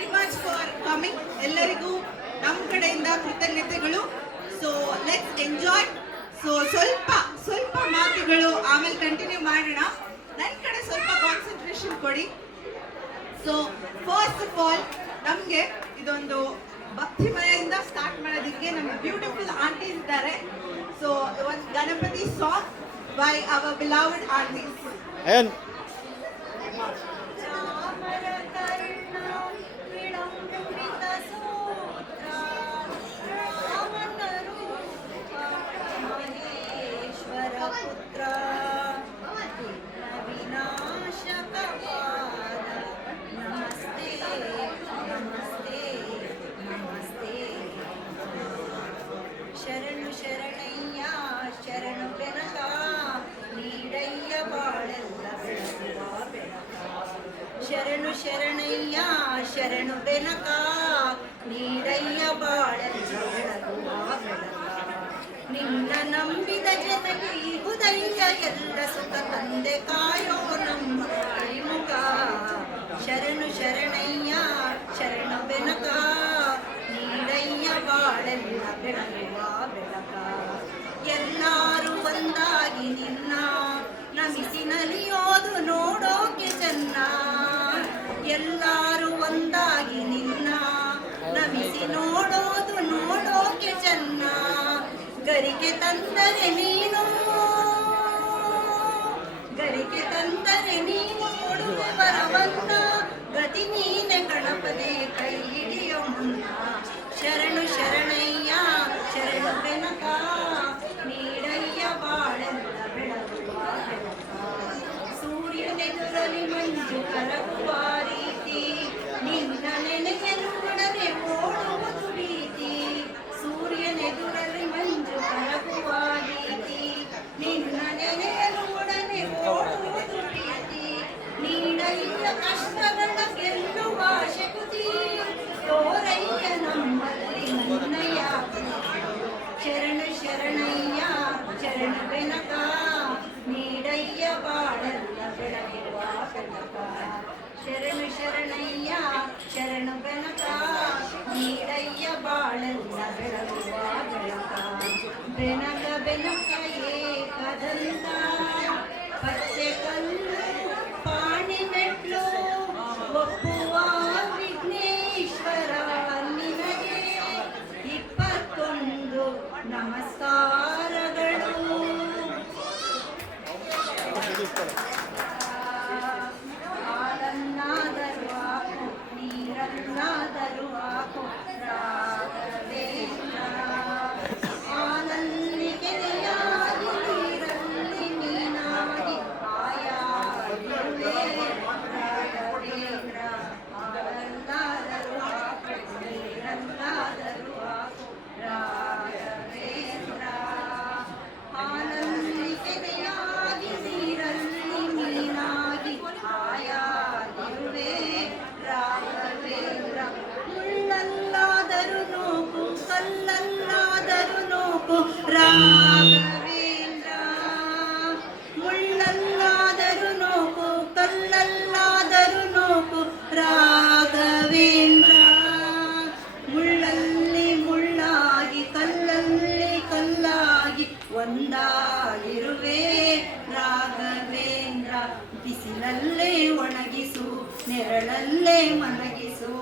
Very much for coming. ಎಲ್ಲರಿಗೂ ನಮ್ಮ ಕಡೆಯಿಂದ ಕೃತಜ್ಞತೆಗಳು. So let's enjoy. ಸೊ ಸ್ವಲ್ಪ ಮಾತುಗಳು ಆಮೇಲೆ ಕಂಟಿನ್ಯೂ ಮಾಡೋಣ. ನನ್ನ ಕಡೆ ಸ್ವಲ್ಪ ಕಾನ್ಸಂಟ್ರೇಷನ್ ಕೊಡಿ. ಸೊ ಫಸ್ಟ್ ಆಫ್ ಆಲ್ ನಮಗೆ ಇದೊಂದು ಭಕ್ತಿಮಯದಿಂದ ಸ್ಟಾರ್ಟ್ ಮಾಡೋದಕ್ಕೆ ನಮ್ಮ ಬ್ಯೂಟಿಫುಲ್ ಆಂಟೀಸ್ ಇದ್ದಾರೆ. ಸೊ ಒಂದು Ganapati song by our beloved aunties. ಶರಣು ಶರಣಯ್ಯ ಶರಣು ಬೆನಕ ನೀಡಯ್ಯ ಬಾಳೆಲ್ಲ ಬೆಳಗುವ ಬೆಳಕ. ಶರಣು ಶರಣಯ್ಯ ಶರಣು ಬೆನಕ ನೀಡಯ್ಯ ಬಾಳೆಲ್ಲ ಬೆಳಗುವ ಬೆಳಕ. ನಿನ್ನ ನಂಬಿದ ಜೊತೆಗೆ ಇಹುದಯ್ಯ ಎಲ್ಲ ಸುಖ ತಂದೆ ಕಾಯೋ ನಮ್ಮ ಕೈಮುಖ. ಶರಣು ಶರಣಯ್ಯ ಶರಣು ಬೆನಕ ನೀಡಯ್ಯ ಬಾಳೆಲ್ಲ ಬೆಳಗುವ ಬೆಳಕ. ಎಲ್ಲರೂ ಒಂದಾಗಿ ನಿನ್ನ ನಮಿಸಿ ನಲಿಯೋದು ನೋಡೋಕೆ ಚೆನ್ನ. ಎಲ್ಲರೂ ಒಂದಾಗಿ ನಿನ್ನ ನಮಿಸಿ ನೋಡೋಕೆ ಚೆನ್ನ. ಗರಿಗೆ ತಂದರೆ ನೀನು ನೋಡುವ ಬರವನ್ನ ಗತಿ ನೀನೆ ಗಣಪನೆ ಕೈ ಹಿಡಿಯೋ ಮುನ್ನ. ಶರಣು ಶರಣಯ್ಯ ಶರಣು ಬೆನಕ ನೀಡಯ್ಯ ಬಾಳೆಲ್ಲ ಬೆಳಗುವ ಬೆಳಕ. ಸೂರ್ಯನೆದುರಲ್ಲಿ ಮಂಜು ಕರಗುವ ರೀತಿ ನಿನ್ನ ನೆನೆಯನುಡನೆ ಓಡುವುದು ಭೀತಿ. ಸೂರ್ಯನೆದುರಲ್ಲಿ ಮಂಜು ಕರಗುವ ರೀತಿ ನಿನ್ನ ನೆನೆಯನುಡನೆ ಓಡುವುದು ಭೀತಿ. ನೀಡಯ್ಯ ಕಷ್ಟಗಳ ಗೆಲ್ಲುವ ಶಕ್ತಿ ತೋರಯ್ಯ ನಮ್ಮಲ್ಲಿ ನಿನ್ನಯ. ಶರಣು ಶರಣಯ್ಯ ಶರಣು ಬೆನಕ ನೀಡಯ್ಯ ಬಾಳೆಲ್ಲ ಬೆಳಗುವ ಬೆಳಕ. ಶರಣು ಶರಣಯ್ಯ ಶರಣು ಬೆನಕ ನೀಡಯ್ಯ ಬಾಳೆಲ್ಲ ಬೆಳಗುವ ಬೆಳಕ. ಬೆನಕ ಬೆನಕ ಏಕದಂತ ಪಚ್ಚೆ ಕಲ್ಲು ಪಾಣಿ ಮೆಟ್ಲು ಒಪ್ಪುವ ವಿಘ್ನೇಶ್ವರ ನಿನಗೆ 21 ನಮಸ್ಕಾರಗಳು. ಹಾಲನ್ನಾದರೂ ಹಾಕು ನೀರನ್ನಾದರೂ ಹಾಕು ರಾಘವೇಂದ್ರ. ಹಾಲಲ್ಲಿ ಕೆನೆಯಾಗಿ ನೀರಲ್ಲಿ ಮೀನಾಗಿ ಆಯಾಗಿರುವೆ ರಾಘವೇಂದ್ರ. ಹಾಲನ್ನಾದರೂ ಹಾಕು ನೀರನ್ನಾದರೂ ಹಾಕು ರಾಘವೇಂದ್ರ. ಹಾಲಲ್ಲಿ ಕೆನೆಯಾಗಿ ನೀರಲ್ಲಿ ಮೀನಾಗಿ ಆಯಾಗಿರುವೆ ರಾಘವೇಂದ್ರ. ಮುಳ್ಳಲ್ಲಾದರೂ ನೋಕು ಕಲ್ಲಲ್ಲಾದರೂ ನೋಕು ರಾಘವೇಂದ್ರ. ಮುಳ್ಳಲ್ಲಾದರೂ ನೋಕು ಕಲ್ಲಲ್ಲಾದರೂ ನೋಕು ರಾಘವೇಂದ್ರ. ಮುಳ್ಳಲ್ಲಿ ಮುಳ್ಳಾಗಿ ಕಲ್ಲಲ್ಲಿ ಕಲ್ಲಾಗಿ ಒಂದಾಗಿರುವೆ ರಾಘವೇಂದ್ರ. ಬಿಸಿಲಲ್ಲೇ ಒಣಗಿಸು ನೆರಳಲ್ಲೇ ಮಲಗಿಸು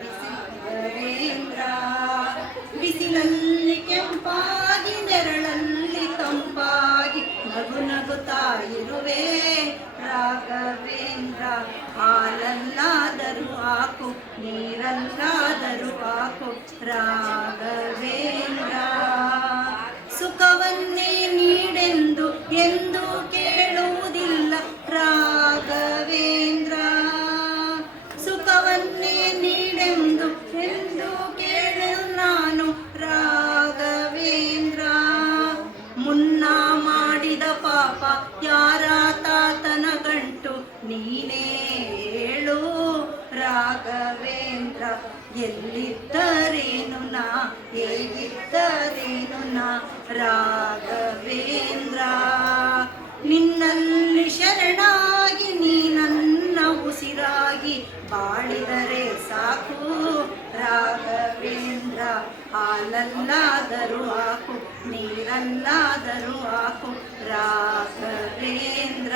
ರಾಘವೇಂದ್ರ. ಬಿಸಿಲಲ್ಲಿ ಕೆಂಪಾಗಿ ನೆರಳಲ್ಲಿ ತಂಪಾಗಿ ನಗು ನಗುತ್ತಾ ಇರುವೆ ರಾಘವೇಂದ್ರ. ಹಾಲಲ್ಲಾದರೂ ಹಾಕು ನೀರಲ್ಲಾದರೂ ಹಾಕು ರಾಘವೇಂದ್ರ. ಸುಖವನ್ನೇ ನೀಡೆಂದು ಎಂದು ಕೇಳುವುದಿಲ್ಲ ರಾಘವೇಂದ್ರ. ಸುಖವನ್ನೇ ನೀಡೆಂದು ಎಂದು ಕೇಳು ನಾನು ರಾಘವೇಂದ್ರ. ಮುನ್ನ ಮಾಡಿದ ಪಾಪ ಯಾರ ತಾತನ ಗಂಟು ನೀನೇ ಹೇಳು ರಾಘವೇಂದ್ರ. ಎಲ್ಲಿದ್ದರೇನು ನಾ ಹೇಗಿದ್ದರೇನು ನಾ ರಾಘವೇಂದ್ರ. ನಿನ್ನಲ್ಲಿ ಶರಣಾಗಿ ನೀ ನನ್ನ ಉಸಿರಾಗಿ ಬಾಳಿದರೆ ಸಾಕು ನೀರಲ್ಲಾದರೂ ಹಾಕು ನೀರಲ್ಲಾದರೂ ಹಾಕು ರಾಘವೇಂದ್ರ.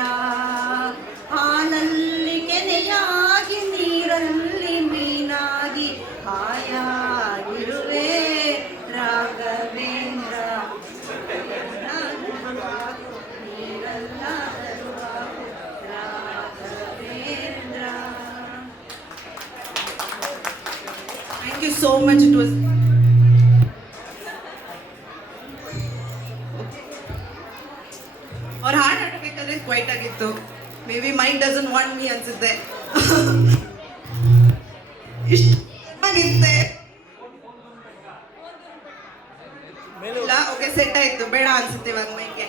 ಹಾಲಲ್ಲಿ ಕೆನೆಯಾಗಿ ನೀರಲ್ಲಿ ಮೀನಾಗಿ ಹಾಯಾಗಿರುವೆ ರಾಘವೇಂದ್ರ. ನೀರಲ್ಲಾದರೂ ಹಾಕು Raghavendra. Thank you so much. It was ಅವ್ರ ಹಾಡು ಹಾಡಬೇಕಾದ್ರೆ ಕ್ವೈಟ್ ಆಗಿತ್ತು. Maybe mic doesn't want me ಅನ್ಸುತ್ತೆ. ಇಷ್ಟ ಆಗಿತ್ತೆ ಇಲ್ಲ. ಓಕೆ, ಸೆಟ್ ಆಯ್ತು. ಬೇಡ ಅನ್ಸುತ್ತೆ ಇವಾಗ ಮೈಕ್ಗೆ.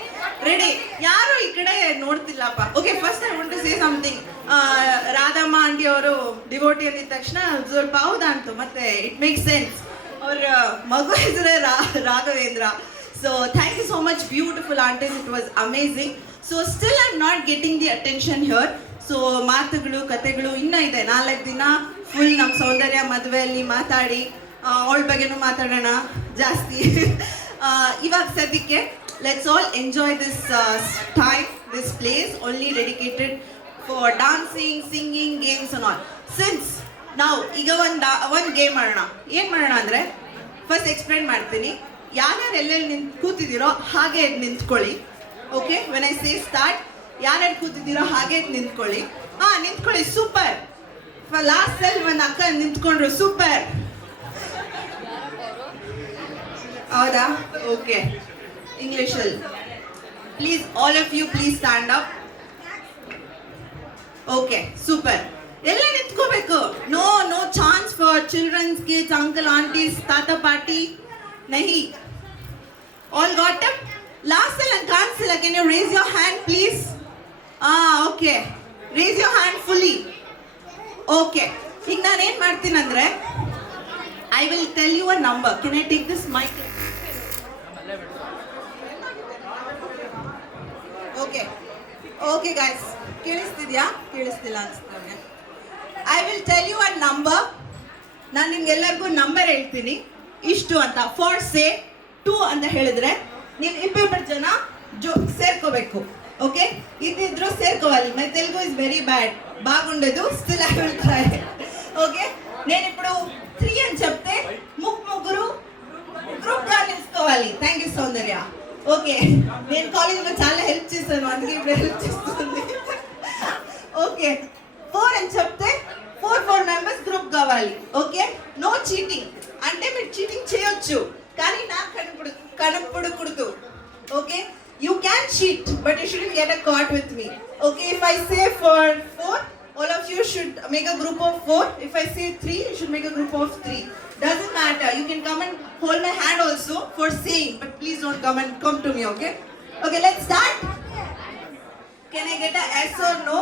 ರೆಡಿ? ಯಾರು ಈ ಕಡೆ ನೋಡ್ತಿಲ್ಲಪ್ಪ. Okay, first I want to say something. Radhamma aunty ಅವರು ಡಿವೋಟಿ ಅಂದಿದ ತಕ್ಷಣ ಸ್ವಲ್ಪ ಹೌದಾ ಅಂತು. ಮತ್ತೆ ಇಟ್ ಮೇಕ್ ಸೆನ್ಸ್. ಅವ್ರ ಮಗು ಹೆಸರೇ Raghavendra. So thank you so much, beautiful aunties. It was amazing. So still I'm not getting the attention here. So ಮಾತುಗಳು ಕತೆಗಳು ಇನ್ನೂ ಇದೆ. 4 ದಿನ ಫುಲ್ ನಮ್ಮ ಸೌಂದರ್ಯ ಮದುವೆಯಲ್ಲಿ ಮಾತಾಡಿ ಅವಳ ಬಗ್ಗೆನೂ ಮಾತಾಡೋಣ ಜಾಸ್ತಿ. ಇವಾಗ ಸದ್ಯಕ್ಕೆ let's all enjoy this time, this place only dedicated for dancing, singing, games and all. Since ನಾವು ಈಗ ಒಂದು ಗೇಮ್ ಮಾಡೋಣ. ಏನು ಮಾಡೋಣ ಅಂದರೆ ಫಸ್ಟ್ ಎಕ್ಸ್ಪ್ಲೇನ್ ಮಾಡ್ತೀನಿ. ಯಾರ್ಯಾರು ಎಲ್ಲೆಲ್ಲಿ ಕೂತಿದ್ದೀರೋ ಹಾಗೆ ನಿಂತ್ಕೊಳ್ಳಿ. Okay, when I say start, ಯಾರ್ಯಾರು ಕೂತಿದ್ದೀರೋ ಹಾಗೆ ನಿಂತ್ಕೊಳ್ಳಿ. ನಿಂತ್ಕೊಳ್ಳಿ. ಸೂಪರ್. ಲಾಸ್ಟ್ ಸೆಲ್ ಒಂದು ಅಕ್ಕ ನಿಂತ್ಕೊಂಡ್ರು. ಸೂಪರ್. ಹೌದಾ? ಓಕೆ, ಇಂಗ್ಲಿಷಲ್ಲಿ please all of you please stand up. Okay, super. ಎಲ್ಲ ನಿಂತ್ಕೋಬೇಕು. No no chance for childrens, kids, uncle, aunties, ತಾತ, ಪಾಟಿ. Nahi. All got up? Last cell and cancel. Can you raise your hand, please? Okay. Raise your hand fully. Okay. ಈಗ ನಾನು ಏನು ಮಾಡ್ತೀನಿ ಅಂದರೆ, I will tell you a number. Can I take this mic? Okay. Okay, guys. ಕೇಳಿಸ್ತಿದ್ಯಾ? ಕೇಳಿಸ್ತಿಲ್ಲ ಅನ್ಸ್ತದೆ. I will tell you a number. ನಾನು ನಿಮ್ಗೆಲ್ಲರಿಗೂ ನಂಬರ್ ಹೇಳ್ತೀನಿ. ಇಷ್ಟು ಅಂತ. ಫಾರ್ ಸೇ 2 ಅಂತ ಹೇಳಿದ್ರೆ ನೀವು ಇಬ್ಬಿಬ್ಬರು ಜನ ಸೇರ್ಕೋಬೇಕು. ಓಕೆ, ಇದ್ದಿದ್ರು ಸೇರ್ಕೋవాలి. My Telugu is very bad. బాగుండదు. Still I will try. Okay, నేను ఇప్పుడు 3 అని చెప్తే ముగ్గురు గ్రూప్ గా నిల్చుకోవాలి. Thank you Soundarya. ఓకే, నేను కాలేజీలో చాలా హెల్ప్ చేశాను, అందుకే ఇప్పుడు హెల్ప్ చేస్తుంది. ఓకే, 4 అని చెప్తే 4 మెంబర్స్ గ్రూప్ కావాలి. Okay, no cheating. అంటే మీరు చీటింగ్ చేయొచ్చు కానీ నాకు కనపడకూడదు. Okay, you can cheat but you should get a card with me. Okay, if I say for 4, all of you should make a group of 4. If I say 3, you should make a group of 3. Doesn't matter. You can come and hold my hand also for saying, but please don't come to me. Okay? Okay, let's start. Can I get a yes or no?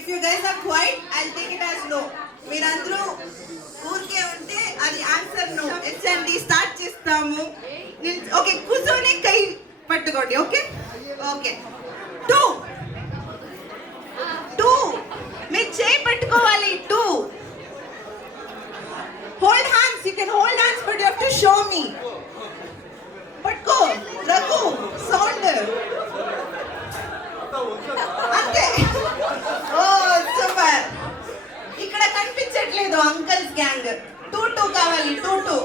If you guys are quiet, I'll take it as no. మీరందరూ ఊరికే ఉంటే అది answer no. ఎచ్చండి, start చేస్తాము. Okay, కూర్చొని కై పట్టుకోండి. Okay okay. 2 మీరు చేయి పట్టుకోవాలి. 2 hold hands. You can hold hands but you have to show me. పట్టుకో రఘు. సౌండ్ అంతే. ఓ సూపర్. ఇక్కడ కనిపించట్లేదు అంకల్స్ గ్యాంగ్. 2 కావాలి. 2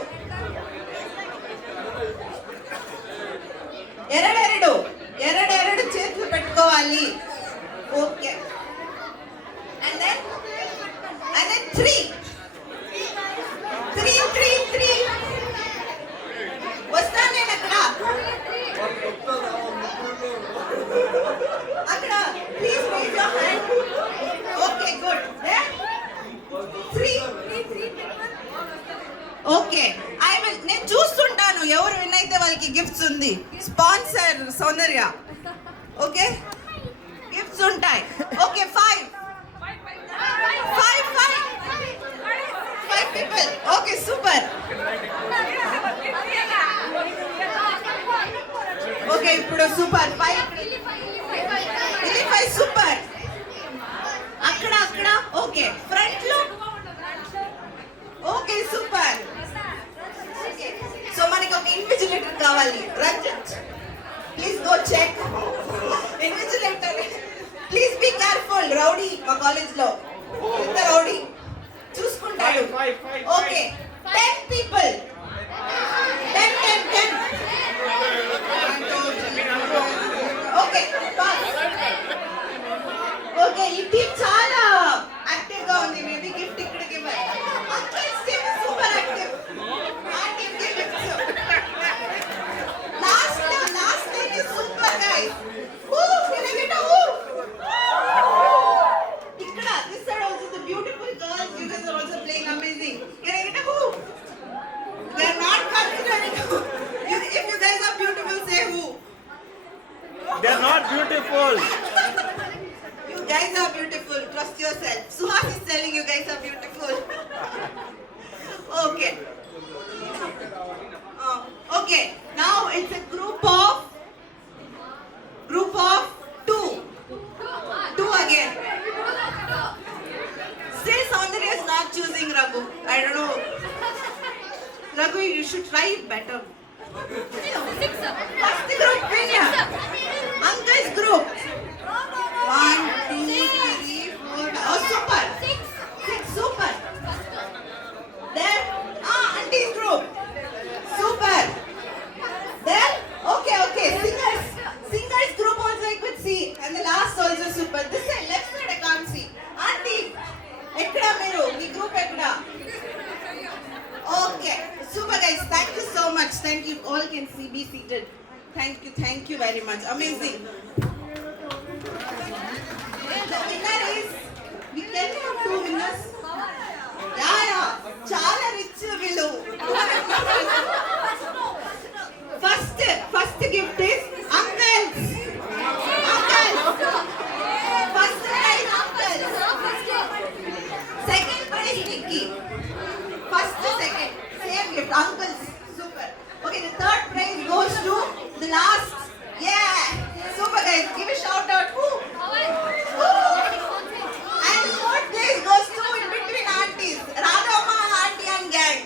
ಎರಡು చేతులు పెట్టుకోవాలి. ఓకే, and then 3 వస్తా నేను అక్కడ please raise your hand. Okay, good. 3. Okay, నేను చూస్తుంటాను ఎవరు విన్ అయితే వాళ్ళకి గిఫ్ట్స్ ఉంది. స్పాన్సర్ సౌందర్య. ఓకే, గిఫ్ట్స్ ఉంటాయి. Okay, 5 people. Okay, super. Okay, ఇప్పుడు సూపర్. 5 సూపర్. అక్కడ ఓకే, ఫ్రంట్ లో. Okay, super. Okay, 10 people. 10. Okay, pass. Okay, ఈ టీం చాలా యాక్టివ్ గా ఉంది. మేబీ గిఫ్ట్ ఇక్కడికి ఇవ్వాలి. Uncles team super active. ఆ టీమ్ కి gifts. Last team is super guys. can I get a woo? ఇక్కడ this side also the beautiful girls. You guys are also playing amazing. Can I get a woo? They are not considering who. If you guys are beautiful, say who. They are not beautiful. You guys are beautiful. Trust yourself. Suhas is telling you guys are beautiful. Okay. Okay. Now it's a group of two. Two again. Still Soundarya is not choosing Raghu. I don't know. Raghu, you should try it better. First group, Vinya. Uncle's group. 1, 2, 3, 4. Oh, super. Six, super. Then, auntie's group. Super. Then, okay. Singers group also I could see. And the last also super. This side, left side I can't see. Auntie, ekkada meeru? Ee group ekkada? Okay. Super guys, thank you so much. Thank you. All can see, be seated. Thank you very much. Amazing. The winner is, we can have 2 winners. Yeah. Chala rich villu. First gift is uncles. First prize uncles. Second prize Nikki. First, second, same gift, uncles. Super. Okay, the third prize goes to the last. Yeah. Super guys, give a shout out. Woo. And the fourth place goes to in between aunties. Radhama, auntie and gang.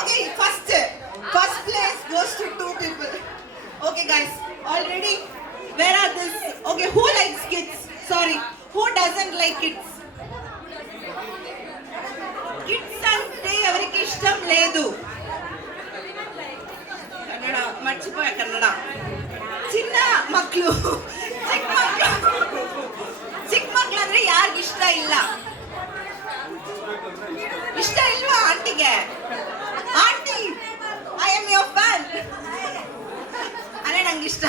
Okay, first place goes to 2 people. Okay guys, all ready? Where are this? Okay, who likes kids? Sorry, who doesn't like kids? Kids అంటే ఎవరికి ఇష్టం లేదు. కన్నడ మర్చిపోయా. కన్నడ ಚಿಕ್ಕ ಮಕ್ಕಳು ಅಂದ್ರೆ ಯಾರಿಗೆ ಇಷ್ಟ ಇಲ್ಲ? ಇಷ್ಟ ಇಲ್ವಾ ಆಂಟಿಗೆ? Aunty, I am your fan అనే నాకు ఇಷ್ಟ.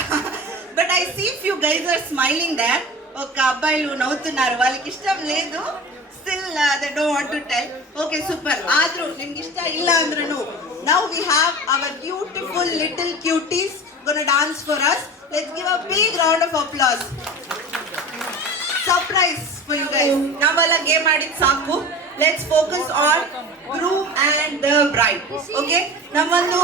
But I see few guys are smiling there. ఒక అబ్బాయిలు నవ్వుతున్నారు, వాళ్ళకి ఇష్టం లేదు. Still they don't want to tell. Okay, super. ಆದ್ರೂ ನಿಮ್ಗೆ ಇಷ್ಟ ಇಲ್ಲ ಅಂದ್ರೂ now we have our beautiful little cuties gonna dance for us. Let's give a big round of applause. Surprise for you guys. ನಾವೆಲ್ಲ ಗೇಮ್ ಆಡಿದ್ ಸಾಕು. Let's focus on groom and the bride. Okay, ನಾವೊಂದು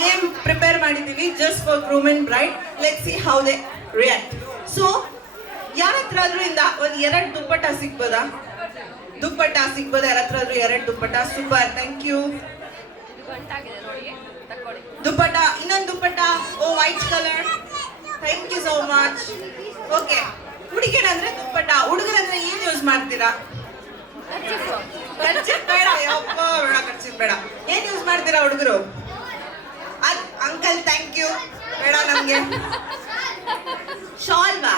game prepare ಮಾಡಿದೀವಿ just for groom and bride. Let's see how they react. So ಯಾರ ಹತ್ರ ಆದ್ರೂ ಇಂದ ಒಂದು 2 ದುಪ್ಪಟ್ಟ ಸಿಗ್ಬೋದಾ? ಯಾರ ಹತ್ರ ಆದ್ರೂ 2 dupatta? Super, thank you. Dupatta, ಇನ್ನೊಂದು dupatta. Oh, white colour, thank you so much. Okay, ಹುಡುಗಿರಂದ್ರೆ ದುಪ್ಪಟ್ಟ, ಹುಡುಗರಂದ್ರೆ ಏನ್ ಯೂಸ್ ಮಾಡ್ತೀರಾ? ಖರ್ಚಿಪ್ ಬೇಡ, ಯಪ್ಪ ಬೇಡ, ಖರ್ಚಿಪ್ ಬೇಡ. ಏನ್ ಯೂಸ್ ಮಾಡ್ತೀರಾ ಹುಡುಗರು? ಅಂಕಲ್ ಥ್ಯಾಂಕ್ ಯು, ಬೇಡ ನಮ್ಗೆ. ಶಾಲ್ವಾ?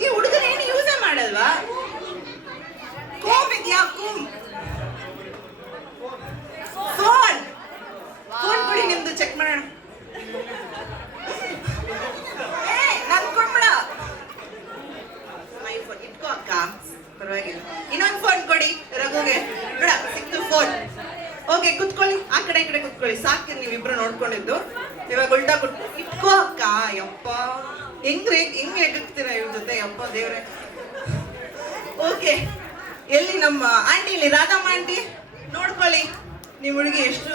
ಈ ಹುಡುಗರು ಏನು ಯೂಸೇ ಮಾಡಲ್ವಾ? ಕೋಮ್ ಇದೆಯಾ? ಫೋನ್ ಕೊಡಿ, ನಿಮ್ದು ಚೆಕ್ ಮಾಡೋಣ. ನನ್ ಕೊಡ್ಬೇಡ, ಮೈ ಫೋನ್ ಇಟ್ಕೋ ಅಕ್ಕ, ಪರವಾಗಿಲ್ಲ. ಇನ್ನೊಂದು ಫೋನ್ ಕೊಡಿ ರಘುಗೆ. ಬೇಡ, ಸಿಕ್ತು ಫೋನ್. ಓಕೆ, ಕುತ್ಕೊಳ್ಳಿ, ಆ ಕಡೆ ಈ ಕಡೆ ಕುತ್ಕೊಳ್ಳಿ. ಸಾಕು ನೀವಿಬ್ರು ನೋಡ್ಕೊಂಡಿದ್ದು. ಇವಾಗ ಉಲ್ಟಾ ಕೊಟ್ಟು ಇಟ್ಕೋ ಅಕ್ಕ. ಯಪ್ಪ, ಹೆಂಗ್ ಎಗಕ್ತೀರಾ ಇವ್ರ ಜೊತೆ? ಯಪ್ಪ ದೇವ್ರೆ. ಓಕೆ, ಎಲ್ಲಿ ನಮ್ಮ ಆಂಟಿ? ಇಲ್ಲಿ ರಾಧಮ್ಮ ಆಂಟಿ, ನೋಡ್ಕೊಳ್ಳಿ ನಿಮ್ಮ ಹುಡುಗಿ ಎಷ್ಟು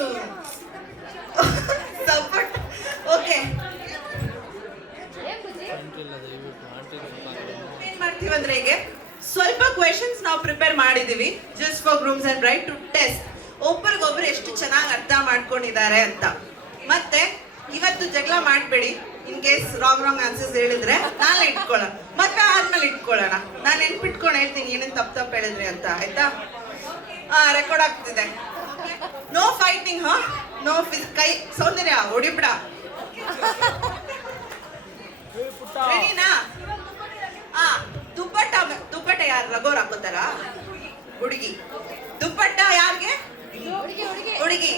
ಸಪೋರ್ಟ್. ಓಕೆ, ಏನ್ ಮಾಡ್ತೀವಂದ್ರೆ ಈಗ ಸ್ವಲ್ಪ ಕ್ವೆಶನ್ಸ್ ನಾವು ಪ್ರಿಪೇರ್ ಮಾಡಿದೀವಿ just for grooms and bride to test ಒಬ್ಬರಿಗೊಬ್ರು ಎಷ್ಟು ಚೆನ್ನಾಗಿ ಅರ್ಥ ಮಾಡ್ಕೊಂಡಿದ್ದಾರೆ ಅಂತ. ಮತ್ತೆ ಇವತ್ತು ಜಗಳ ಮಾಡಬೇಡಿ, ಇನ್ ಕೇಸ್ ರಾಂಗ್ ಆನ್ಸರ್ಸ್ ಹೇಳಿದ್ರೆ ನಾಳೆ ಇಟ್ಕೊಳ್ಳೋಣ ಮದ್ವೆ ಆದ್ಮೇಲೆ ಇಟ್ಕೊಳ್ಳೋಣ. ನಾನು ನೆನ್ಪಿಟ್ಕೊಂಡು ಹೇಳ್ತೀನಿ ಏನೇನು ತಪ್ಪು ಹೇಳಿದ್ರಿ ಅಂತ, ಆಯ್ತಾ? ರೆಕಾರ್ಡ್ ಆಗ್ತಿದೆ. ನೋ ಫೈಟಿಂಗ್, ನೋ ಕೈ. ಸೌಂದರ್ಯ ಹೊಡಿಬಿಡ. ರೆಡಿನಾ? ದುಪ್ಪಟ್ಟ ಯಾರು ರಗೋರ್ ಹಾಕೋತಾರ? ಹುಡುಗಿ. ದುಪ್ಪಟ್ಟ ಯಾರಿಗೆ? ಹುಡುಗಿ.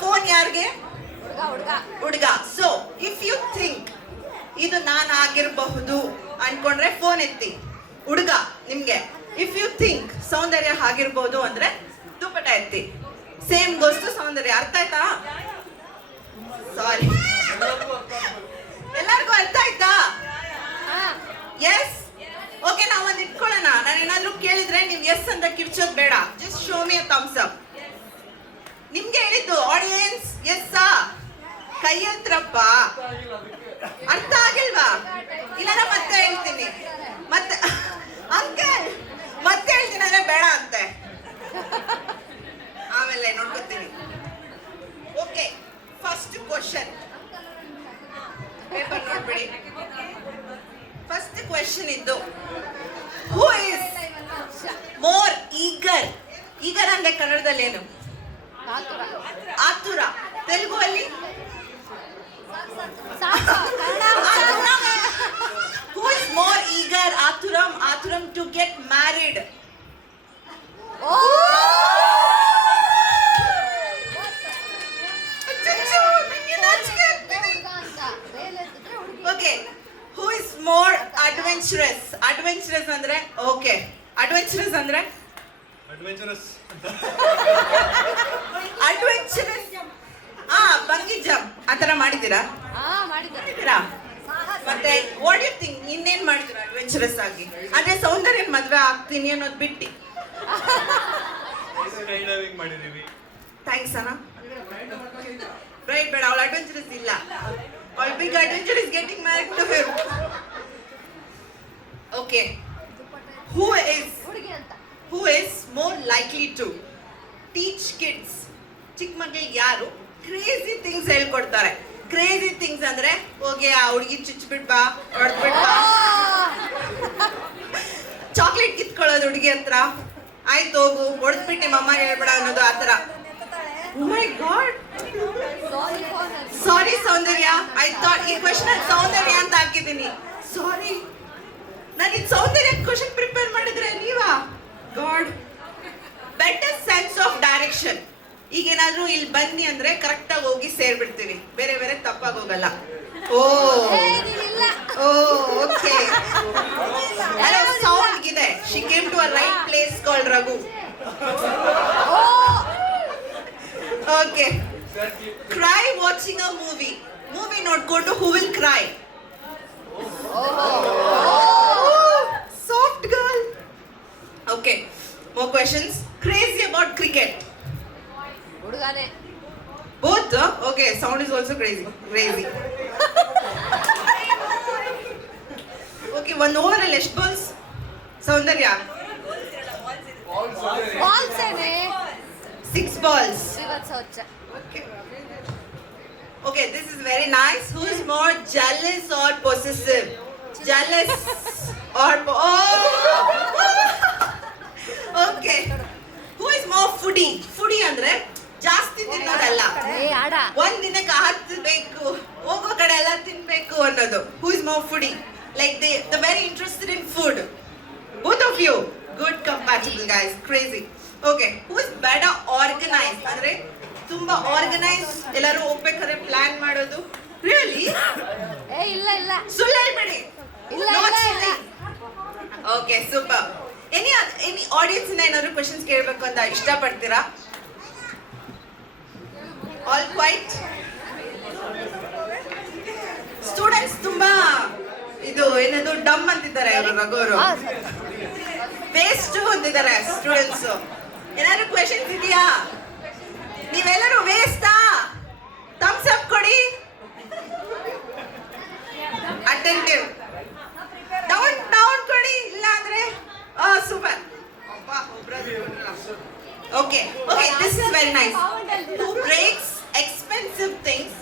ಫೋನ್ ಯಾರಿಗೆ? ಹುಡುಗ. ಸೊ ಇಫ್ ಯು ಥಿಂಕ್ ಇದು ನಾನು ಆಗಿರಬಹುದು ಅನ್ಕೊಂಡ್ರೆ ಫೋನ್ ಎತ್ತಿ. ಹುಡುಗ ನಿಮ್ಗೆ. ಇಫ್ ಯು ಥಿಂಕ್ ಸೌಂದರ್ಯ ಆಗಿರ್ಬೋದು ಅಂದ್ರೆ ದುಪ್ಪಟ್ಟ ಎತ್ತಿ. ಸೇಮ್ ಗೋಸ್ಟು ಸೌಂದರ್ಯ. ಅರ್ಥ ಆಯ್ತಾ? ಸಾರಿ, ಎಲ್ಲರಿಗೂ ಅರ್ಥ ಆಯ್ತಾ? ಎಸ್. ಓಕೆ, ನಾವೊಂದು ಇಟ್ಕೊಳ್ಳೋಣ. ನಾನು ಏನಾದ್ರೂ ಕೇಳಿದ್ರೆ ನೀವು ಎಸ್ ಅಂತ ಕಿರ್ಚೋದ್ ಬೇಡ. ಜಸ್ಟ್ ಶೋ ಮಿ ಅ ಥಮ್ಸ್ ಅಪ್. ನಿಮ್ಗೆ ಹೇಳಿದ್ದು ಆಡಿಯನ್ಸ್ ಎಸ್ಸಾ? ಕೈ ಹತ್ರಪ್ಪ. ಅರ್ಥ ಆಗಿಲ್ವಾ? ಇಲ್ಲ ಮತ್ತೆ ಹೇಳ್ತೀನಿ. ಮತ್ತೆ ಅಂಕಲ್ ಮತ್ತೆ ಹೇಳ್ತೀನಿ ಅಂದ್ರೆ ಬೇಡ ಅಂತೆ. ಆಮೇಲೆ ನೋಡ್ಕೊತೀನಿ. Okay, first question. ಪೇಪರ್ ನೋಡ್ಬಿಡಿ. ಫಸ್ಟ್ ಕ್ವೆಶ್ಚನ್ ಇದ್ದು, who is more eager? Eager ಅಂದ್ರೆ ಕನ್ನಡದಲ್ಲಿ ಏನು? ಆತುರ. ತೆಲುಗು ಅಲ್ಲಿ ಹೂ ಇಸ್ ಮೋರ್ ಈಗರ್? ಆತುರಂ to get married. Okay, who is more adventurous? Adventurous ಅಂದ್ರೆ ಓಕೆ, ಅಡ್ವೆಂಚರಸ್ ಅಂದ್ರೆ ಅಡ್ವೆಂಚರಸ್. ಬಂಗಿ ಜಂಪ್ ಆತರ ಮಾಡಿದ್ದೀರಾ? ಮತ್ತೆ ವಾಟ್ ಯು ಥಿಂಕ್, ಇನ್ನೇನ್ ಮಾಡಿದ್ರು ಅಡ್ವೆಂಚರಸ್ ಆಗಿ? ಅಂದ್ರೆ ಸೌಂದರ್ಯ ಮದ್ವೆ ಆಗ್ತೀನಿ ಅನ್ನೋದು ಬಿಟ್ಟಿ. ಥ್ಯಾಂಕ್ಸ್ ಅಣ್ಣ. ರೈಟ್, ಬೇಡ, ಅವಳು ಅಡ್ವೆಂಚರಸ್ ಇಲ್ಲ. ಅವಳ big adventure is getting married to him. Okay, who is more likely to teach kids? ಚಿಕ್ಕ ಮಕ್ಕಳಿಗೆ ಯಾರು ಕ್ರೇಜಿ ಥಿಂಗ್ಸ್ ಹೇಳ್ಕೊಡ್ತಾರೆ? ಕ್ರೇಜಿ ಥಿಂಗ್ಸ್ ಅಂದ್ರೆ ಹೋಗಿ ಆ ಹುಡುಗಿ ಚುಚ್ಚಿಬಿಡ್ಬಾ, ಹೊಡೆದ್ಬಿಡ್ಬಾ, ಚಾಕ್ಲೇಟ್ ಕಿತ್ಕೊಳ್ಳೋದು ಹುಡುಗಿ ಹತ್ರ, ಆಯ್ತು ಹೋಗು ಹೊಡೆದ್ಬಿಟ್ಟು ನಿಮ್ಮ ಅಮ್ಮ ಹೇಳ್ಬೇಡ ಅನ್ನೋದು, ಆತರ. My god, sorry Soundarya, I thought ಈ ಕ್ವೆಶ್ಚನ್ ಸೌಂದರ್ಯ ಅಂತ ಹಾಕಿದ್ದೀನಿ. ಸಾರಿ, ನಾನು ಇದು ಸೌಂದರ್ಯ ಕ್ವೆಶ್ಚನ್ ಪ್ರಿಪೇರ್ ಮಾಡಿದ್ರೆ ನೀವಾ? God. Better sense of direction. ಈಗೇನಾದ್ರೂ ಇಲ್ಲಿ ಬನ್ನಿ ಅಂದ್ರೆ ಕರೆಕ್ಟ್ ಆಗಿ ಹೋಗಿ ಸೇರ್ಬಿಡ್ತೀವಿ, ಬೇರೆ ಬೇರೆ ತಪ್ಪಾಗಿ ಹೋಗಲ್ಲ. Oh okay. ಹಲೋ, ಸೌಂಡ್ ಇದೆ. She came to a right place called Raghu. Okay, cry watching a movie. Movie ನೋಡ್ಕೊಂಡು who will cry? Soft girl. Okay, more questions. Crazy about cricket? ಹುಡುಗನೇ. Both? Okay, sound is also crazy. Okay, one over ಅಲ್ಲಿ ಎಷ್ಟು balls? ಸೌಂದರ್ಯ? Balls ಏನೇ? 6 balls. Okay, this is very nice. Who is more jealous or possessive? Jealous or Okay. Who is more foodie? Foodie ಅಂದ್ರೆ ಜಾಸ್ತಿ ತಿನ್ನೋದಲ್ಲ, ಒಂದ್ ದಿನಕ್ಕೆ 10 ಬೇಕು, ಹೋಗೋ ಕಡೆ ಎಲ್ಲ ತಿನ್ಬೇಕು ಅನ್ನೋದು. Who is more foodie? Like they very interested in food. Both of you good compatible guys. Crazy. Okay, who is better organized? ಅಂದ್ರೆ ತುಂಬಾ ಆರ್ಗನೈಸ್, ಎಲ್ಲರೂ ಹೋಗ್ಬೇಕಾದ್ರೆ ಪ್ಲಾನ್ ಮಾಡೋದು. ರಿಯಲಿ? ಇಲ್ಲ ಸುಳ್ಳು ಹೇಳ್ಬೇಡಿ. ಇಲ್ಲ. Okay, super. ಎನಿ ಆಡಿಯನ್ಸ್ ಇಂದ ಏನಾದ್ರು ಕ್ವೆಶ್ಚನ್ಸ್ ಕೇಳಬೇಕು ಅಂತ ಇಷ್ಟಪಡ್ತೀರಾ? All quite? ಸ್ಟೂಡೆಂಟ್ಸ್ ತುಂಬಾ ಇದು ಏನದು ಡಮ್ ಅಂತಿದ್ದಾರೆ ಅವರು, ರಘೋರು ವೇಸ್ಟ್ ಅಂತಿದ್ದಾರೆ ಸ್ಟೂಡೆಂಟ್ಸ್. ಏನಾದ್ರು ಕ್ವೆಶ್ಚನ್ಸ್ ಇದೆಯಾ? ನೀವೆಲ್ಲರೂ ವೇಸ್ಟಾ? ಥಮ್ಸ್ ಅಪ್ ಕೊಡಿ. ಅಟೆಂಟಿವ್ ಡೌನ್ ಕೊಡಿ, ಇಲ್ಲ ಅಂದ್ರೆ super. Okay, this is very nice. Who breaks expensive things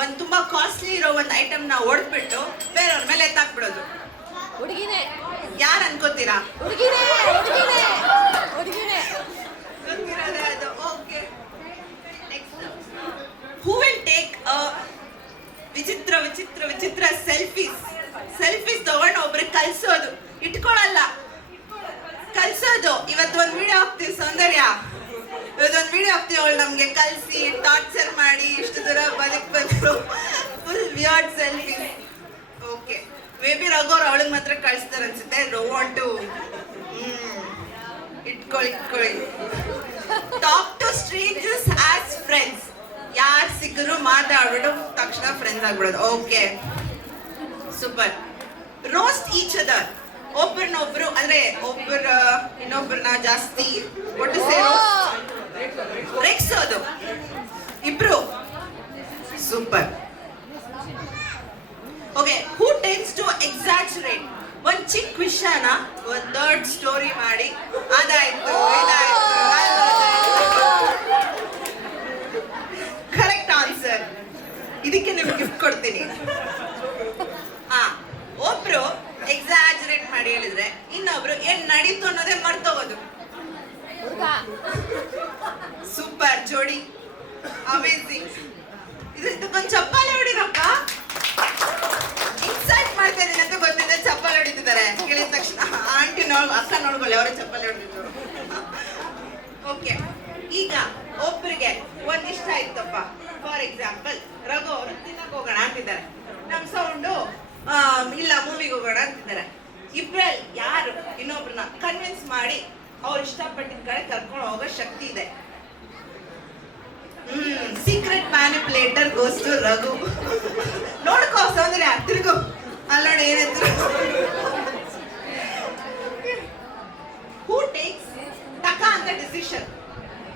ಒಂದ್ ತುಂಬಾ ಕಾಸ್ಟ್ಲಿ ಇರೋ ಒಂದ್ ಐಟಮ್ ನ ಹೊಡೆದ್ಬಿಟ್ಟು ಬೇರೆಯವ್ರ ಮೇಲೆ ಎತ್ತಾಕ್ಬಿಡೋದು. ಹುಡುಗಿನೇ ಯಾರು ಅನ್ಕೋತೀರಾ? ಹುಡುಗಿನೇ ಹುಡುಗಿನೇ ಹುಡುಗಿನೇ ಗೊತ್ತಿರೋದೇ ಅದು. Okay, next. Who will take a ವಿಚಿತ್ರ ವಿಚಿತ್ರ ವಿಚಿತ್ರ ಸೆಲ್ಫೀಸ್ ತಗೊಂಡು ಒಬ್ರಿಗೆ ಕಲ್ಸೋದು, ಇಟ್ಕೊಳಲ್ಲ, ಕಲ್ಸೋದು. ಇವತ್ತೊಂದು ವಿಡಿಯೋ ಹಾಕ್ತೀವಿ ಸೌಂದರ್ಯ, ಇವತ್ತೊಂದು ವಿಡಿಯೋ ಹಾಕ್ತೀವಿ. ಅವಳು ನಮ್ಗೆ ಕಲ್ಸಿ ಟಾರ್ಚರ್ ಮಾಡಿ ಇಷ್ಟು ದೂರ ಬದಕ್ ಬಂದ್ರು. Full weird selfie. Okay, maybe Raghu ಅವಳಿಗೆ ಮಾತ್ರ ಕಳಿಸ್ತಾರೆ ಅನ್ಸುತ್ತೆ. ವಾಂಟ್ ಟು ಇಟ್ಕೊಳ್ಳಿ. Talk to strangers as friends. ಯಾರು ಸಿಕ್ಕರು ಮಾತಾಡ್ಬಿಟ್ಟು ತಕ್ಷಣ ಫ್ರೆಂಡ್ಸ್ ಆಗ್ಬಿಡೋದು. Okay, super. Roast each other. ಒಬ್ಬರನ್ನೊಬ್ರು ಅಂದ್ರೆ ಇನ್ನೊಬ್ಬರನ್ನ ಜಾಸ್ತಿ ಒಟ್ಟು ಸೇರೋ ರೇಗ್ಸೋದು ಇಬ್ರು. Super. Okay, who tends to exaggerate. ಒಂದ್ ಚಿಕ್ಕ ವಿಷಯನ ಒಂದ್ ದೊಡ್ಡ ಸ್ಟೋರಿ ಮಾಡಿ ಅದಾಯ್ತು ಇದಾಯ್ತು. Correct answer. ಇದಕ್ಕೆ ನಿಮ್ಗೆ ಗಿಫ್ಟ್ ಕೊಡ್ತೀನಿ. ಒಬ್ರು ಎಕ್ಸಾಜರೇಟ್ ಮಾಡಿ ಹೇಳಿದ್ರೆ ಇನ್ನೊಬ್ರು ಏನ್ ನಡೀತು ಅನ್ನೋದೇ ಮರ್ತೋಗೋದು. ಹುಡುಗ ಸೂಪರ್ ಜೋಡಿ, ಅಮೇಜಿಂಗ್. ಇದಕ್ಕೊಂದು ಚಪ್ಪಾಳೆ ಹೊಡಿರಪ್ಪ. ಇನ್ಸಲ್ಟ್ ಮಾಡ್ತಾ ಇದೀನಿ ಅಂತ ಗೊತ್ತಿದೆ, ಚಪ್ಪಾಳೆ ಹೊಡಿತಿದ್ದಾರೆ ಕೇಳಿದ ತಕ್ಷಣ. ಆಂಟಿ ಅಕ್ಕ ನೋಡ್ಕೊಳ್ಳಿ, ಅವರೇ ಚಪ್ಪಾಳೆ ಹೊಡೆದಿದ್ರು. ಓಕೆ, ಈಗ ಒಬ್ರಿಗೆ ಒಂದಿಷ್ಟ ಆಯ್ತಪ್ಪ. ಫಾರ್ ಎಕ್ಸಾಂಪಲ್, ರಘು ಅವರು ತಿನ್ನಕ್ ಹೋಗೋಣ ಅಂತಿದ್ದಾರೆ, ನಮ್ ಸೌಂಡು ಇಲ್ಲ ಮೂವಿಗೆ ಹೋಗೋಣ ಅಂತಿದ್ದಾರೆ. ಇಬ್ರಲ್ಲಿ ಯಾರು ಇನ್ನೊಬ್ರನ್ನ ಕನ್ವಿನ್ಸ್ ಮಾಡಿ ಅವ್ರು ಇಷ್ಟಪಟ್ಟಿದ ಕಡೆ ಕರ್ಕೊಂಡು ಹೋಗೋ ಶಕ್ತಿ ಇದೆ? Secret manipulator goes to Raghu. ನೋಡ್ಕೋ ಸೌಂದರ್ಯ, ತಿರ್ಗು ಅಲ್ಲಿ ನೋಡಿ ಏನಿದ್ರು. ಹೂ ಟೇಕ್ಸ್ ಟಕ ಅಂತ ಡಿಸಿಷನ್.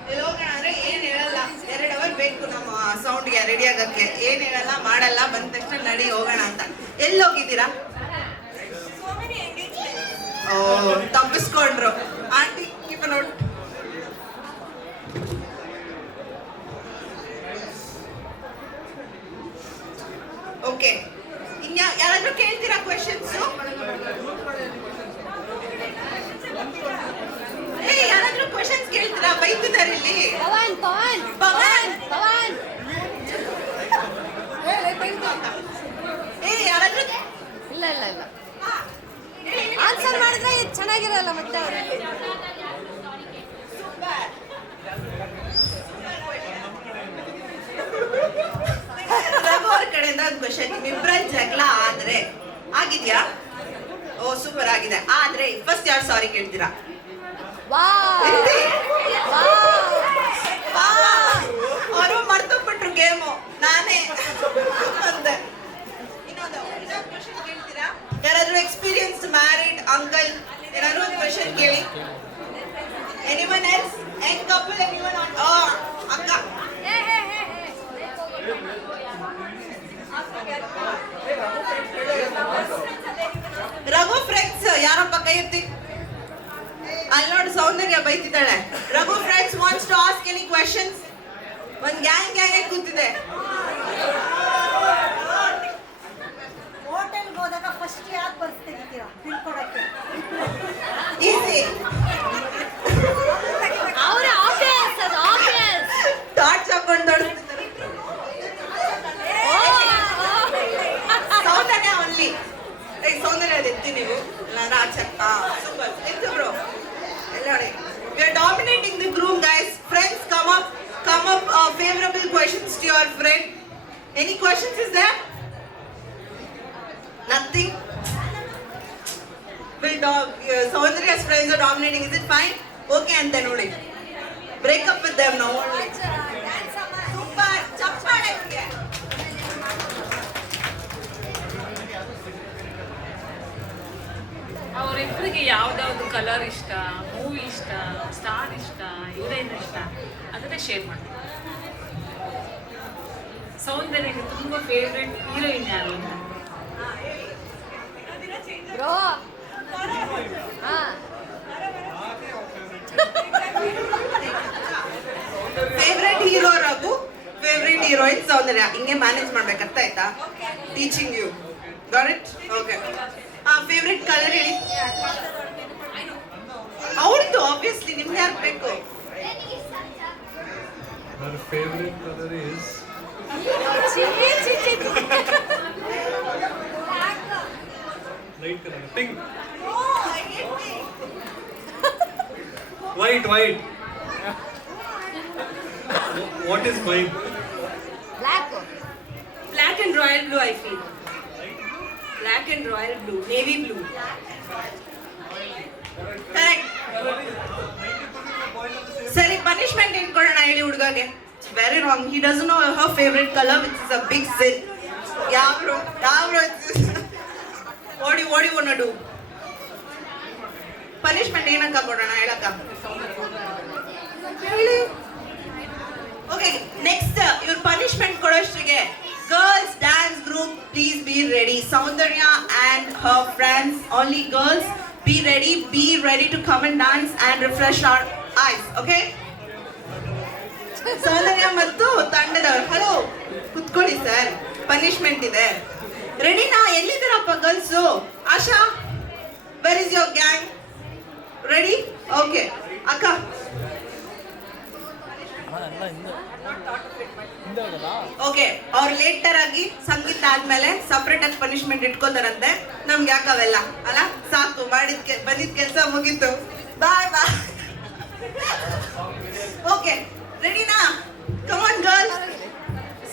ಇಲ್ಲಿ ಹೋಗೋಣ ಅಂದ್ರೆ ಏನ್ ಹೇಳಲ್ಲ, 2 ಅವರ್ ಬೇಕು ನಮ್ಮ ಸೌಂಡ್ಗೆ ರೆಡಿ ಆಗಕ್ಕೆ. ಏನ್ ಹೇಳಲ್ಲ ಮಾಡಲ್ಲ, ಬಂದ ತಕ್ಷಣ ನಡಿ ಹೋಗೋಣ ಅಂತ. ಎಲ್ಲಿ ಹೋಗಿದ್ದೀರಾ? ಓ, ತಪ್ಪಿಸ್ಕೊಂಡ್ರು ಆಂಟಿ. ಕೀಪ ನೋಡು. ಓಕೆ, ಯಾರಾದ್ರೂ ಕೇಳ್ತೀರಾ ಕ್ವೆಶನ್ಸ್? ಯಾರಾದ್ರೂ ಕ್ವೆಶನ್ಸ್ ಕೇಳ್ತೀರಾ? ಬೈತಿದ್ದಾರೆ ಇಲ್ಲಿ. ಪವನ್ ಪವನ್ ಪವನ್ ಪವನ್ ಯಾರಾದ್ರೂ ಇಲ್ಲ ಇಲ್ಲ ಇಲ್ಲ ಆನ್ಸರ್ ಮಾಡಿದ್ರೆ ಇದು ಚೆನ್ನಾಗಿರಲ್ಲ ಮತ್ತೆ ಅವ್ರು. ರಘು ಅವ್ರ ಕಡೆಯಿಂದ ಒಂದು ಕ್ವೆಶನ್. ನಿಮ್ಮಿಬ್ಬರಲ್ಲಿ ಜಗಳ ಆದ್ರೆ ಆಗಿದ್ಯಾ? ಓ ಸೂಪರ್ ಆಗಿದೆ. ಆದ್ರೆ ಫಸ್ಟ್ ಯಾರು ಸಾರಿ ಕೇಳ್ತೀರಾ? ಅವರು ಮರ್ತೋಗ್ಬಿಟ್ರು ಗೇಮು, ನಾನೇ ಅಂದೆ. ಇನ್ನೊಂದು ಕ್ವೆಶನ್ ಕೇಳ್ತೀರಾ? ಯಾರಾದ್ರೂ ಎಕ್ಸ್ಪೀರಿಯನ್ಸ್ಡ್ ಮ್ಯಾರಿಡ್ ಅಂಕಲ್ ಏನಾದ್ರು ಒಂದು ಕ್ವೆಶನ್ ಕೇಳಿ. Anyone else? Young couple anyone? ಅಕ್ಕ ರಘು ಫ್ರೆಂಡ್ಸ್ ಯಾರಪ್ಪ ಕೈ ಎತ್ತಿ? ಅಲ್ಲಿ ನೋಡಿ ಸೌಂದರ್ಯ ಬೈತಿದ್ದಾಳೆ. Raghu friends wants to ask any questions? ಒಂದ್ ಗ್ಯಾಂಗ್ ಕೂತಿದೆ. ಹೋಟೆಲ್ಗೆ ಹೋದಾಗ ಫಸ್ಟ್ ಯಾಕೆ ಪರ್ಸ್ ತೆಗಿತೀರಾ ತಿಳ್ಕೊಡಕ್ಕೆ? ಈಸಿ. ಅವ್ರ ಆಬ್ವಿಯಸ್, ಅದು ಆಬ್ವಿಯಸ್. ಟಾರ್ಚ್ ಹಾಕೊಂಡು ನೋಡ್ತಿದ್ದಾರೆ. ಸೌಂದರ್ಯ ಓನ್ಲಿ. ಸೌಂದರ್ಯ ಎತ್ತಿ ನೀವು ನಾನು ಆಚೆ. ಸೂಪರ್ ಎತ್ತು ಬ್ರೋ. ಎಲ್ಲ ನೋಡಿ, we are dominating the room guys. Friends, come up favorable questions to your friend. Any questions is there? Nothing. Saundarya's friends are dominating. Is it fine? Okay, and then only break up with them now only. Super. ಚಪ್ಪಾಳೆ ಅವ್ರಿಗೆ. ಅವರಿಬ್ಬರಿಗೆ ಯಾವ್ದಾವ್ದು colour ಇಷ್ಟ, movie ಇಷ್ಟ, star ಇಷ್ಟ, heroine ಇಷ್ಟ ಅದನ್ನೇ share ಮಾಡ್ತಾರೆ. ಸೌಂದರ್ಯಕ್ಕೆ ತುಂಬ ಫೇವ್ರೆಟ್ ಹೀರೋಯಿನ್ ಯಾರು? Bro favourite hero Raghu, favourite heroine joint Soundarya ಹಿಂಗೆ ಮ್ಯಾನೇಜ್ ಮಾಡ್ಬೇಕು, ಅರ್ಥ ಆಯ್ತಾ? Teaching you got it. Okay, favourite colour ಹೇಳಿ. ಅವ್ರದ್ದು ಆಬ್ವಿಯಸ್ಲಿ, ನಿಮ್ಗೆ ಯಾರು ಬೇಕು? My favorite color is light color. Pink. White. What is mine? Black. Black and royal blue, I feel. Black and royal blue, navy blue. Correct. ಸರಿ, punishment ಇಟ್ಕೊಳ್ಳೋಣ ಹೇಳಿ ಹುಡುಗಗೆ. Very wrong. He doesn't know her favourite colour, which is a big sin. ಯಾವ ಓಡಿ ಒನ್ನಡು punishment ಏನಕ್ಕ ಕೊಡೋಣ ಹೇಳಕ್ಕ ಹೇಳಿ. ಓಕೆ, ನೆಕ್ಸ್ಟ್ ಇವ್ರ ಪನಿಷ್ಮೆಂಟ್ ಕೊಡೋಷ್ಟಿಗೆ girls dance group please be ready. Soundarya and her friends, only girls, be ready to come and dance and refresh our eyes. Okay, ಸೌಂದರ್ಯ ಮತ್ತು ತಂಡದವರು ಹಲೋ ಕುತ್ಕೊಳ್ಳಿ ಸರ್, ಪನಿಷ್ಮೆಂಟ್ ಇದೆ. ರೆಡಿನಾ? ಎಲ್ಲಿದ್ದೀರಪ್ಪ girls? Asha, where is your gang? Ready? Okay ಅಕ್ಕ. Okay, ಅವ್ರು later ಆಗಿ ಸಂಗೀತ ಆದ್ಮೇಲೆ ಸಪ್ರೇಟ್ ಆಗಿ ಪನಿಷ್ಮೆಂಟ್ ಇಟ್ಕೋತಾರಂತೆ. ನಮ್ಗೆ ಯಾಕವೆಲ್ಲ ಅಲ್ಲ, ಸಾಕು, ಬಂದಿದ್ ಕೆಲಸ ಮುಗೀತು, ಬಾಯ್ ಬಾಯ್. ಓಕೆ, ರೆಡಿನಾ? Come on girl.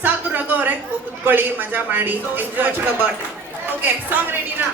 ಸಾಕು ರಘು ಅವರೇ, ಕುತ್ಕೊಳ್ಳಿ, ಮಜಾ ಮಾಡಿ, ಎಂಜಾಯ್ ಅಬೌಟ್. ಓಕೆ, ಸಾಂಗ್ ರೆಡಿನಾ?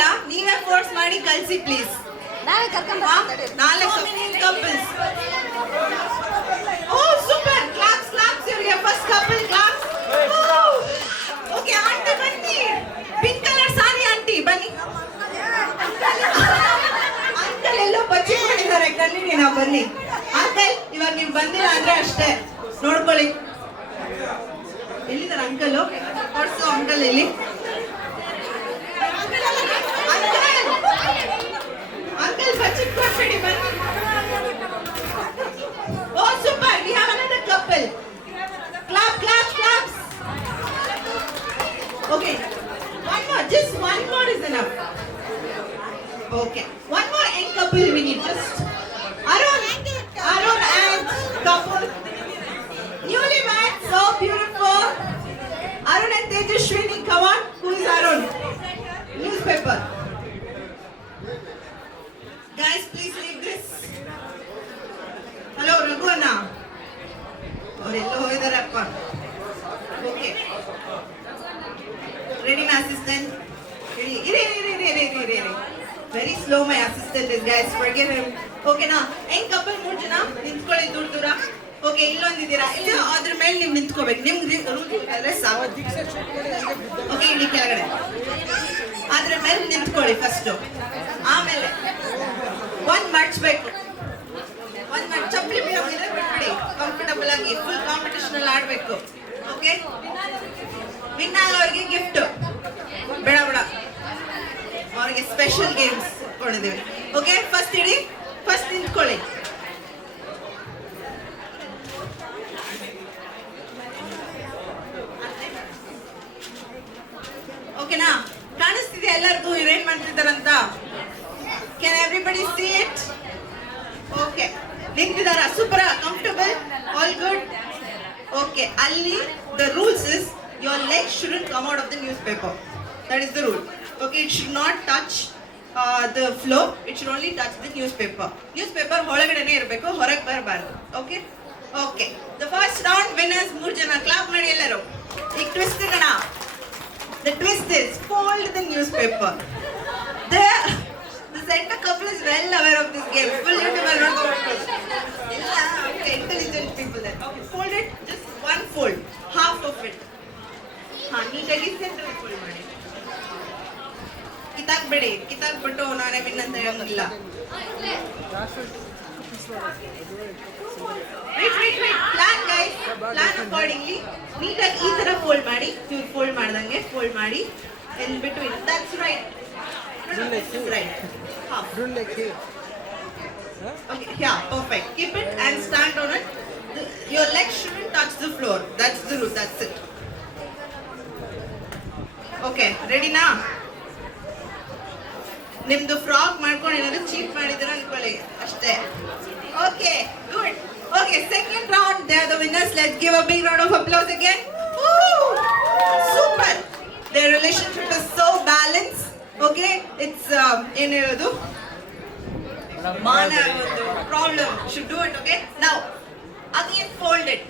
ಇಲ್ಲ, ನೀವೇ ಫೋರ್ಸ್ ಮಾಡಿ ಕಳ್ಸಿ ಪ್ಲೀಸ್. ನಾವೇ ಕರ್ಕೊಂಡ್ ಬರ್ತೀವಿ. 4 couples. Oh, super! Claps, claps. Your first couple, claps. Oh. Okay, auntie ಬನ್ನಿ. Pink color saree auntie ಬನ್ನಿ. ಅಂಕಲ್ ಎಲ್ಲೋ ಬಚ್ಚಿ ಮಾಡಿದ್ದಾರೆ ಕಣ್ಣಿನ ಬನ್ನಿ. ಅಂಕಲ್ ಇವಾಗ ನೀವು ಬಂದಿಲ್ಲ ಅಂದ್ರೆ ಅಷ್ಟೇ ನೋಡ್ಕೊಳ್ಳಿ. ಎಲ್ಲಿದ್ದಾರೆ ಅಂಕಲ್? ಕೊಡ್ಸು ಅಂಕಲ್ ಇಲ್ಲಿ. ಅಂಕಲ್ ಬಚ್ಚಿ ಕೊಡ್ಬೇಡಿ ಬನ್ನಿ. Oh, super! We have another couple. Clap, clap, claps. Okay. One more. Just one more is enough. Okay. One more young couple we need. Just Arun and couple. Newly married, so beautiful. Arun and Tejashwini, come on. Who is Arun? Newspaper. Guys, please leave this. Hello, Raghuna. ಅವರೆಲ್ಲ ಹೋಗಿದಾರಪ್ಪ. Okay. Ready, my assistant? Ready. Very slow, my assistant is, guys. Forgive him. Okay, now, ಹೆಂಗ್ couple 3 ಜನ ನಿಂತ್ಕೊಳ್ಳಿ ದೂರ. Okay, ಇಲ್ಲೊಂದಿದ್ದೀರಾ. ಇಲ್ಲ ಅದ್ರ ಮೇಲೆ ನೀವು ನಿಂತ್ಕೋಬೇಕು. ನಿಮ್ಗೆ ರೂಲ್ ಇದ್ರೆ ಸಾಕು. Okay, ಇಲ್ಲಿ ಕೆಳಗಡೆ. ಅದ್ರ ಮೇಲೆ ನಿಂತ್ಕೊಳ್ಳಿ ಫಸ್ಟ್. ಆಮೇಲೆ ಒಂದ್ ಮಡ್ಚ್ಬೇಕು. ಚಪ್ಪಲಿ ಬಿಡೋದಿಲ್ಲ ಬಿಟ್ಬಿಡಿ. ಕಂಫರ್ಟಬಲ್ ಆಗಿ ಫುಲ್ ಕಾಂಪಿಟೇಷನ್ ಅಲ್ಲಿ ಆಡ್ಬೇಕು. ಓಕೆ, ವಿನ್ ಆಗೋರಿಗೆ ಗಿಫ್ಟ್ ಬೇಡ ಅವ್ರಿಗೆ ಸ್ಪೆಷಲ್ ಗೇಮ್ಸ್ ಕೊಡಿದೀವಿ. ಓಕೆ, ಫಸ್ಟ್ ಇಡಿ, ಫಸ್ಟ್ ನಿಂತ್ಕೊಳ್ಳಿ. ಓಕೆನಾ? ಕಾಣಿಸ್ತಿದೆ ಎಲ್ಲರಿಗೂ ಇವ್ರೇನ್ ಮಾಡ್ತಿದಾರಂತ? Can everybody see it? Okay, ನಿಂತಿದಾರ? Super, comfortable, all good. Okay, ಅಲ್ಲಿ the rules is your legs shouldn't come out of the newspaper. That is the rule. Okay, it should not touch the floor. It should only touch the newspaper. Newspaper ಹೊಳಗಡೆನೇ ಇರಬೇಕು, ಹೊರಗೆ ಬರಬಾರ್ದು. Okay okay, the first round winners 3 ಜನ. Clap ಮಾಡಿ ಎಲ್ಲರೂ. ಈಗ twist ಇರೋಣ. The twist is fold the newspaper. The center couple is well aware of this game. Full YouTuber not illa. Okay, intelligent people there. Okay, fold it, just one fold, half of it. ನೀಟಾಗಿ centre fold ಮಾಡಿ. ಕಿತ್ತಾಕ್ಬಿಟ್ಟು ನಾನೇ win ಅಂತ ಹೇಳಂಗಿಲ್ಲ. Plan guys, plan accordingly ನೀಟಾಗಿ ಈ ತರ fold ಮಾಡಿ, ಇವ್ರು ಫೋಲ್ಡ್ ಮಾಡ್ದಂಗೆ ಫೋಲ್ಡ್ ಮಾಡಿ in between. That's right. Right. Half. Don't like here. Okay, yeah, perfect. Keep it and stand on it. Your legs shouldn't touch the floor. That's the rule. That's it. Okay, ready now? ನಿಮ್ದು frock ಮಾಡ್ಕೊಂಡು ಏನಾದ್ರು cheat ಮಾಡಿದ್ರ ಅನ್ಕೊಳ್ಳಿ ಅಷ್ಟೇ. Okay, good. Okay, second round. They are the winners. Let's give a big round of applause again. Woo! Super. Their relationship is so balanced. Okay, it's ಏನಿರೋದು ಮಾನ ಒಂದು problem. Should do it. Okay, now again fold it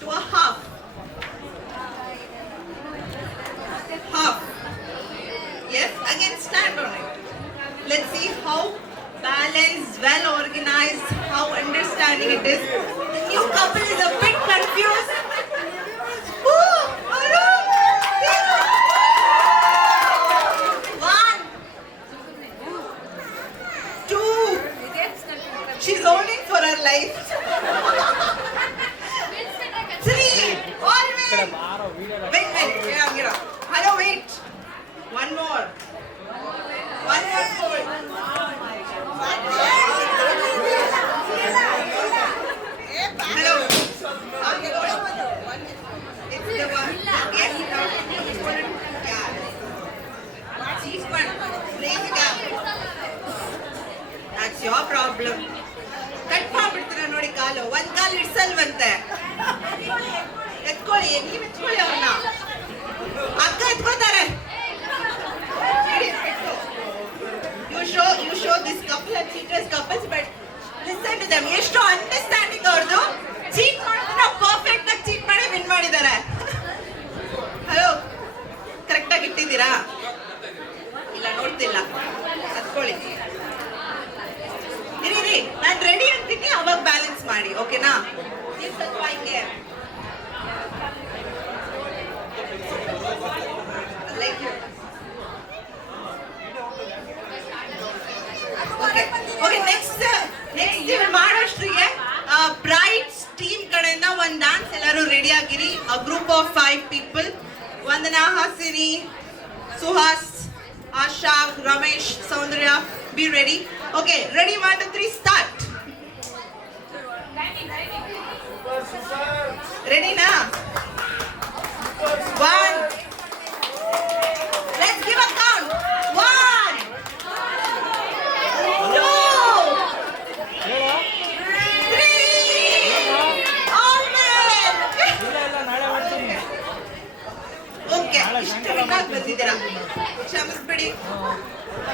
to a half. Yes, again stand on it. Let's see how balanced, well organized, how understanding it is. The new couple is a bit confused. Ooh, Arun! 1, 2. She's owning for her life. 3. All win. Win. Get up. Hello, wait. One more fold. Hello. Okay, good. It's the one. Yes. Yeah. Each one. Raise it up. That's your problem. Cut ಮಾಡ್ಬಿಡ್ತೀರ ನೋಡಿ ಕಾಲು. ಒಂದ್ ಕಾಲು ಇಡ್ಸಲ್ವಂತೆ. ಎತ್ಕೊಳ್ಳಿ, ನೀವ್ ಎತ್ಕೊಳ್ಳಿ ಅವ್ರನ್ನ. ಅಕ್ಕ ಎತ್ಕೋತಾರೆ. You show this couple are cheaters couples, but listen to them. ಎಷ್ಟು understanding ಅವ್ರದ್ದು. Cheat ಮಾಡಿದ್ರೆ ಪರ್ಫೆಕ್ಟ್ ಆಗಿ ಚೀಟ್ ಮಾಡಿ ವಿನ್ ಮಾಡಿದ್ದಾರೆ. ಹಲೋ, ಕರೆಕ್ಟ್ ಆಗಿ ಇಟ್ಟಿದ್ದೀರಾ? ಇಲ್ಲ ನೋಡಿ ಗೊತ್ತಿಲ್ಲ. ಹತ್ಕೊಳ್ಳಿ. ಇರಿ ನಾನು ರೆಡಿ ಅಂತೀನಿ, ಅವಾಗ ಬ್ಯಾಲೆನ್ಸ್ ಮಾಡಿ, ಓಕೆನಾ? ನೀವು ಸ್ವಲ್ಪ ಹಿಂಗೆ ಲೈಕ್ ಓಕೆ. ನೆಕ್ಸ್ಟ್ ಇವ್ರು ಮಾಡೋಷ್ಟ್ರಿಗೆ ಬ್ರೈಡ್ಸ್ ಟೀಮ್ ಕಡೆಯಿಂದ ಒಂದು ಡಾನ್ಸ್ ಎಲ್ಲರೂ ರೆಡಿ ಆಗಿರಿ. Group of 5 people. Vandana, Hasini, Suhas, Asha, Ramesh, Soundarya, be ready. Okay, ready 1 2 3 start. ರೆಡಿನಾ? 1 let's give a count. 1 2 okay, ಇಷ್ಟು ಬೇಕಾಗಿ ಬಂದಿದ್ದೀರಾ, ಕ್ಷಮಿಸ್ಬಿಡಿ.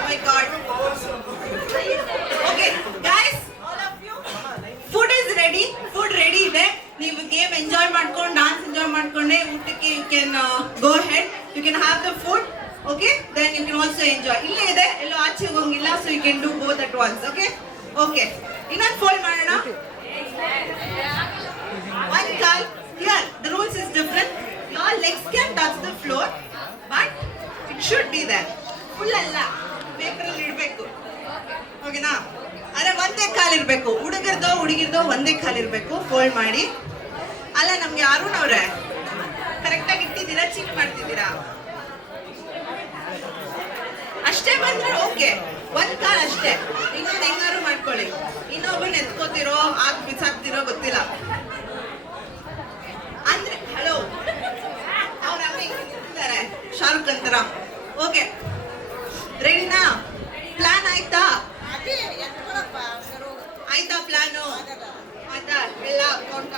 My god. Okay guys, all of you, food is ready. Food ready ಇದೆ. ನೀವು ಗೇಮ್ ಎಂಜಾಯ್ ಮಾಡ್ಕೊಂಡು, dance enjoy ಮಾಡ್ಕೊಂಡೆ ಊಟಕ್ಕೆ you can go ahead. You can have the food. Okay, then you can also enjoy. ಇಲ್ಲೇ ಇದೆ, ಎಲ್ಲೋ ಆಚೆ ಹೋಗಿಲ್ಲ. So you can do both at once. Okay okay, ಇನ್ನೊಂದು ಫೋಲ್ಡ್ ಮಾಡೋಣ. One call. Here, the rules is different. Your legs can touch the floor, but it should be there. Full ಅಲ್ಲ, paper ಅಲ್ಲಿ ಇಡಬೇಕು. ಓಕೆನಾ? ಅರೆ ಒಂದೇ ಕಾಲ್ ಇರಬೇಕು. ಹುಡುಗಿರ್ದೋ ಒಂದೇ ಕಾಲ್ ಇರಬೇಕು. ಫೋಲ್ಡ್ ಮಾಡಿ. ಅಲ್ಲ, ನಮ್ಗೆ ಅರುಣ್ ಅವ್ರೆ ಕರೆಕ್ಟಾಗಿ ಇಟ್ಟಿದ್ದೀರಾ, ಚೀಟ್ ಮಾಡ್ತಿದ್ದೀರಾ? ಅಷ್ಟೇ ಬಂದ್ರೆ ಓಕೆ, ಒಂದ್ ಕಾಲ್ ಅಷ್ಟೇ. ಇನ್ನೊಂದು ಹೆಂಗಾರು ಮಾಡ್ಕೊಳ್ಳಿ. ಇನ್ನೊಬ್ಬನ ಎತ್ಕೋತಿರೋ ಬಿಸಾಕ್ತಿರೋ ಗೊತ್ತಿಲ್ಲ. ಅಂದ್ರೆ ಹಲೋ, ಅವ್ರ ಅಮ್ಮ ಹಿಂಗಿದ್ದಾರೆ ಶಾರುಖ್ ಅಂತರ. ಓಕೆ, ರೆಡಿನಾ? ಪ್ಲಾನ್ ಆಯ್ತಾ? ಆಯ್ತಾ ಪ್ಲಾನು? ಆಯ್ತಾ ಎಲ್ಲ ಕೌಂಟ?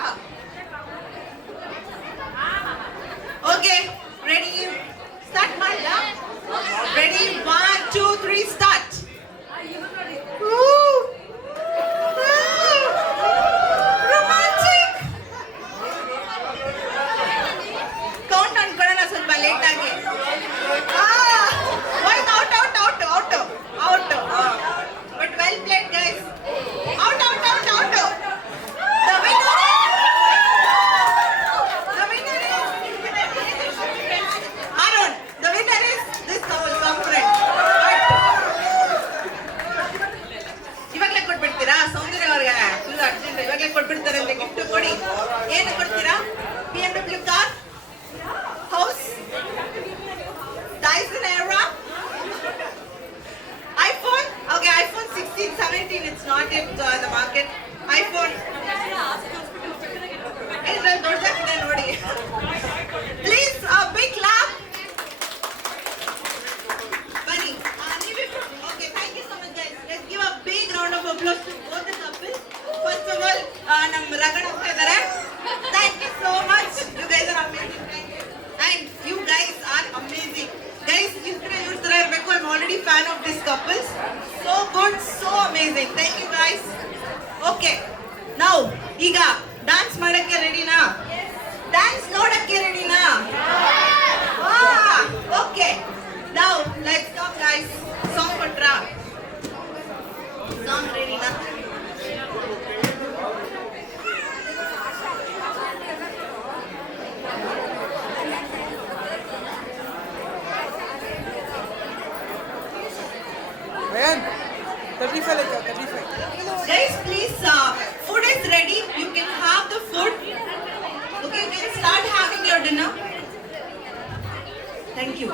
Okay, ready? ಸ್ಟಾರ್ಟ್ ಮಾಡಲಾ? Ready 1 2 3 start. ರೊಮ್ಯಾಂಟಿಕ್. ಕೌಂಟ್ ಅನ್ಕೊಳ್ಳೋಣ ಸ್ವಲ್ಪ ಲೇಟ್ ಆಗಿ. Out. But well played guys. Out. The winner is Arun. The winner is this component. ಇವಾಗಲೇ ಕೊಟ್ಬಿಡ್ತೀರಾ ಸೌಂದರ್ಯ ಅವ್ರಿಗೆ? ಫುಲ್ ಅರ್ಜೆಂಟ್, ಇವಾಗಲೇ ಕೊಟ್ಬಿಡ್ತಾರೆ ಅಂತ. ಗಿಫ್ಟ್ ಕೊಡಿ. ಏನು ಕೊಡ್ತೀರಾ? BMW car, house, Dyson Aera, iPhone. Okay, iPhone 16, 17. It's not yet in the market. iPhone. ಇದ್ರಲ್ಲಿ ದೊಡ್ಡದಾಗಿದೆ ನೋಡಿ. Please, big clap. ಬನ್ನಿ. Okay, thank you so much guys. Let's give a big round of applause to both the couples. First of all, ನಮ್ಮ ರಗಡ ಹೋಗ್ತಾ ಇದ್ದಾರೆ. Thank you so much. You guys are amazing. Thank you. And you guys are amazing. Guys, ಇವ್ರ ತರ ಇರಬೇಕು. I'm already fan of these couples. So good, so amazing. Thank you guys. Okay, now ಈಗ dance ಮಾಡಕ್ಕೆ ರೆಡಿನಾ? Dance ನೋಡಕ್ಕೆ ರೆಡಿನಾ? Okay, now let's go guys. Song ಕೊಟ್ರಾ? Song ರೆಡಿನಾ? Guys, please, food is ready. You can have the food. Okay, you can start having your dinner. Thank you.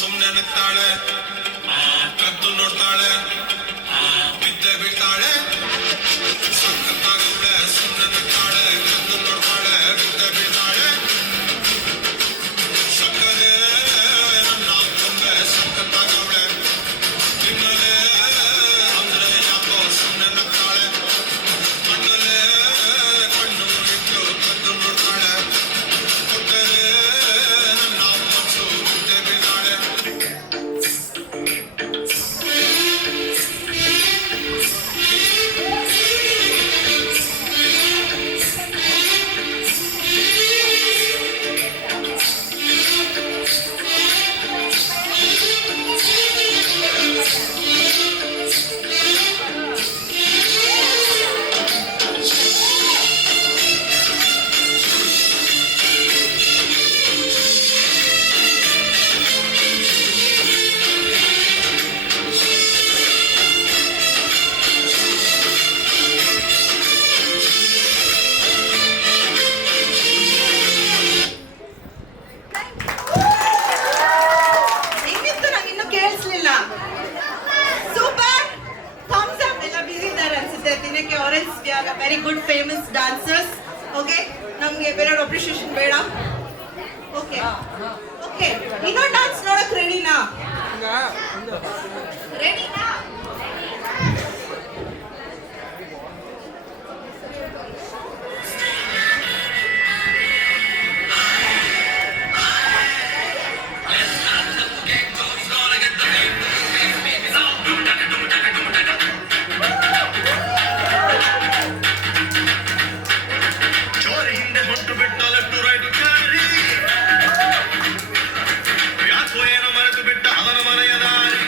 ಸುಮ್ಮನೆ ನಗ್ತಾಳೆ, ಕದ್ದು ನೋಡ್ತಾಳೆ, ಬಿದ್ದೆ ಬೀಳ್ತಾಳೆ. ಸಕ್ಕತ್ತಾಗವಳೆ, ಸುಮ್ಮನೆ ನಗ್ತಾಳೆ, ಕದ್ದು ನೋಡ್ತಾಳೆ, ಬಿದ್ದೆ ಬೀಳ್ತಾಳೆ. ಸಕ್ಕರೆ ನನ್ನ ಕೊಂಬೆ ಸಕ್ಕತ್ತಾಗವಳೆ, ತಿನ್ನಲೆ ಅಂದ್ರೆ ಯಾಕೋ ಸುಮ್ಮನೆ ನಗ್ತಾಳೆ. ಕಣ್ಣಲೆ ಕಣ್ಣು ಇಟ್ಟು ಕದ್ದು ನೋಡ್ತಾಳೆ, ಕೊಟ್ಟರೆ ನನ್ನ ಮನಸ್ಸು ಬಿದ್ದೆ ಬೀಳ್ತಾಳೆ. ಹೆಂಗಿತ್ತು ನಂಗೆ ಇನ್ನೂ ಕೇಳಿಸ್ಲಿಲ್ಲ. Super, thumbs up. ಎಲ್ಲ ಬಿಸಿ ಇದ್ದಾರೆ ಅನ್ಸುತ್ತೆ ದಿನಕ್ಕೆ. Orange we are very good famous dancers. Okay, ನಮ್ಗೆ ಬೇರೆ ಅಪ್ರಿಷಿಯೇಷನ್ ಬೇಡ. ಓಕೆ ಓಕೆ, ಇನ್ನೊಂದು ಡಾನ್ಸ್ ನೋಡಕ್ ರೆಡಿನಾ? ರೆಡಿನಾ? ಜೋರಿ ಹಿಂದೆ ಹೊಟ್ಟು ಬಿಟ್ಟ ಲೆಫ್ಟ್ ರೈಟ್ ಚಾರಿ, ಯಾಕೋ ಏನೋ ಮರೆತು ಬಿಟ್ಟ ಅವನ ಮನೆಯ ದಾರಿ.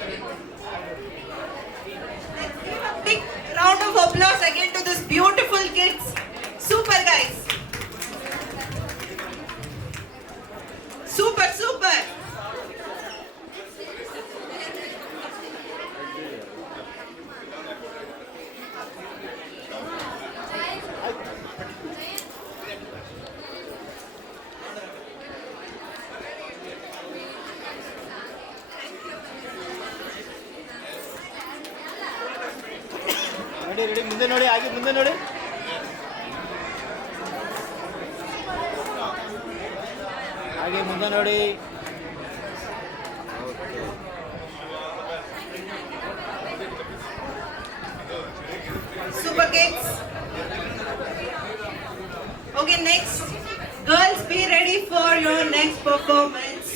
Give a big round of applause again to this beautiful kids. Super guys. Super, super. ನೋಡಿ ರೆಡಿ ಮುಂದೆ ನೋಡಿ ಹಾಗೆ ಮುಂದೆ ನೋಡಿ ಹಾಗೆ ಮುಂದೆ ನೋಡಿ Super kids. Okay, next. Girls, be ready for your next performance.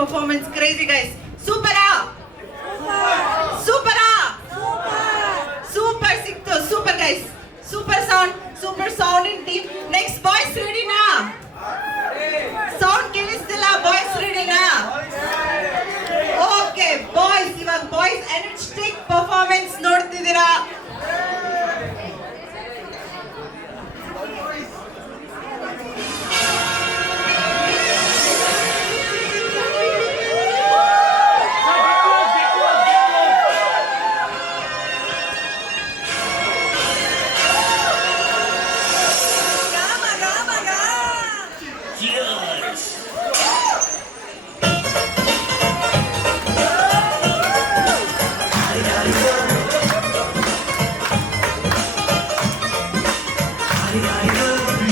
performance. Crazy guys. Supera! Supera! Super sikto. Super guys. Super sound in team. Next boys ready na? Sound kilistilla boys ready na? Okay boys, ಇವಾಗ boys energetic performance ನೋಡ್ತಿದ್ದೀರಾ?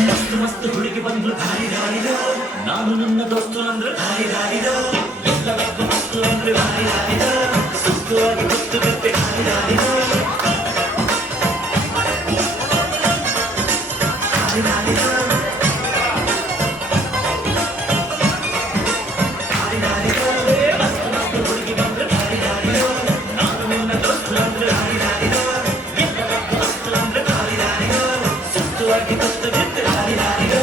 ಮಸ್ತ್ ಮಸ್ತ್ ಹುಡುಗಿ ಬಂದ್ರು ಧಾರಿ ಧಾರಿದ ನಾನು ನನ್ನ ದೋಸ್ತು ಅಂದ್ರೆ ಧಾರಿ ಧಾರಿದ ಎಲ್ಲವಕ್ಕೂ ಮಸ್ತು ಅಂದ್ರೆ ಧಾರಿ ಧಾರಿದ ಸುಸ್ತುವಾಗಿ ಗೊತ್ತು ಬಿಟ್ಟೆ ಧಾರಿ ಧಾರಿದ ಧಾರಿ ಧಾರಿದ ಧಾರಿ ಧಾರಿದ ಮಸ್ತ್ ಮಸ್ತ್ ಹುಡುಗಿ ಬಂದ್ರು ಧಾರಿ ಧಾರಿದ ನಾನು ನನ್ನ ದೋಸ್ತು ಅಂದ್ರೆ ಧಾರಿ ಧಾರಿದ ಎಲ್ಲವಕ್ಕೂ ಮಸ್ತು ಅಂದ್ರೆ ಧಾರಿ ಧಾರಿದ ಸುಸ್ತುವಾಗಿ ಗೊತ್ತು ಬಿಟ್ಟೆ ಧಾರಿ ಧಾರಿದ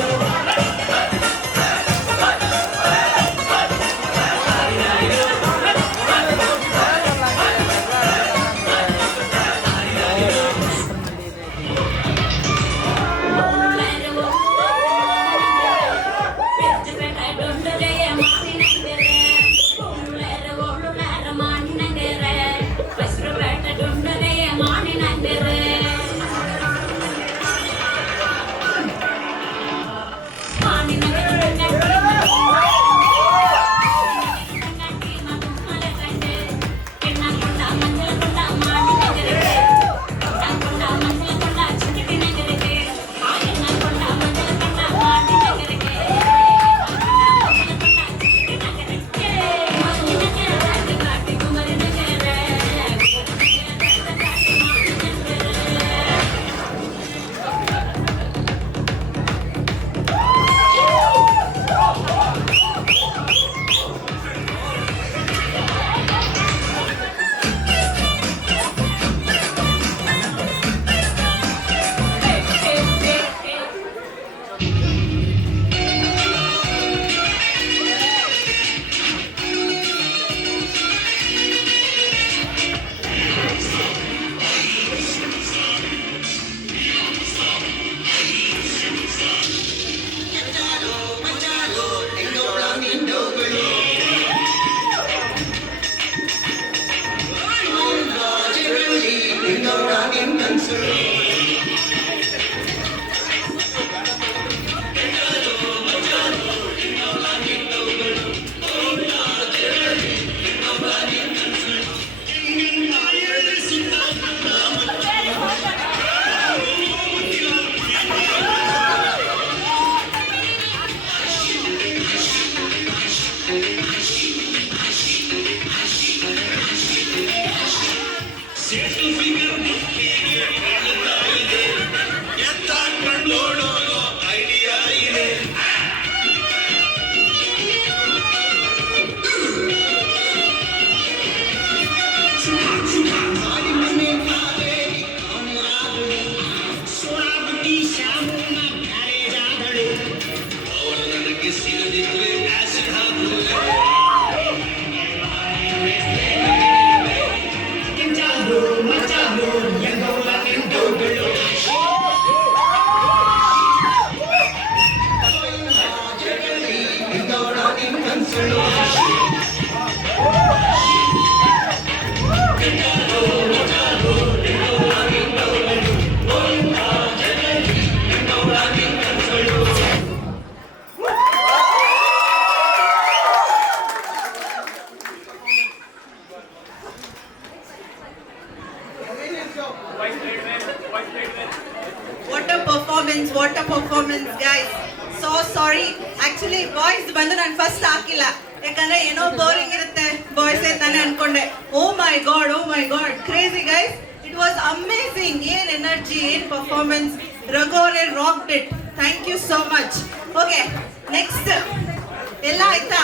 What a performance guys. So sorry. Actually boys ಬಂದು ನಾನು ಫಸ್ಟ್ ಹಾಕಿಲ್ಲ ಯಾಕಂದ್ರೆ ಏನೋ ಬೋರಿಂಗ್ ಇರುತ್ತೆ ಬಾಯ್ಸ್ ತಾನೆ ಅನ್ಕೊಂಡೆ. Oh my god crazy guys, it was amazing. ಏನ್ ಎನರ್ಜಿ, ಏನ್ ಪರ್ಫಾರ್ಮೆನ್ಸ್. ರಘು ಅವರೇ rocked it. Thank you so much. Okay, next ಎಲ್ಲ ಆಯ್ತಾ?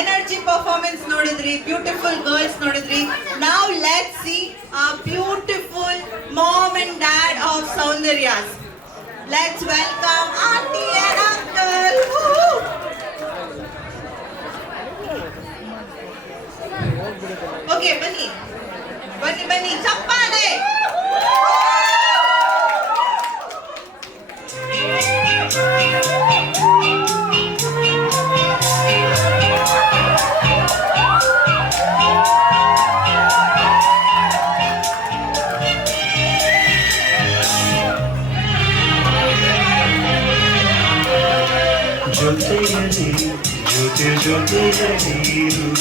ಎನರ್ಜಿ ಪರ್ಫಾರ್ಮೆನ್ಸ್ ನೋಡಿದ್ರಿ, ಬ್ಯೂಟಿಫುಲ್ ಗರ್ಲ್ಸ್ ನೋಡಿದ್ರಿ. ನಾವು let's see a beautiful mom and dad of Soundarya's. Let's welcome aunty and uncle. Okay, ಬನ್ನಿ ಬನ್ನಿ ಬನ್ನಿ, ಚಪ್ಪಾಳೆ. ಜೊತೆಯಲ್ಲಿ ಜೊತೆಯಲ್ಲಿರುವೆನು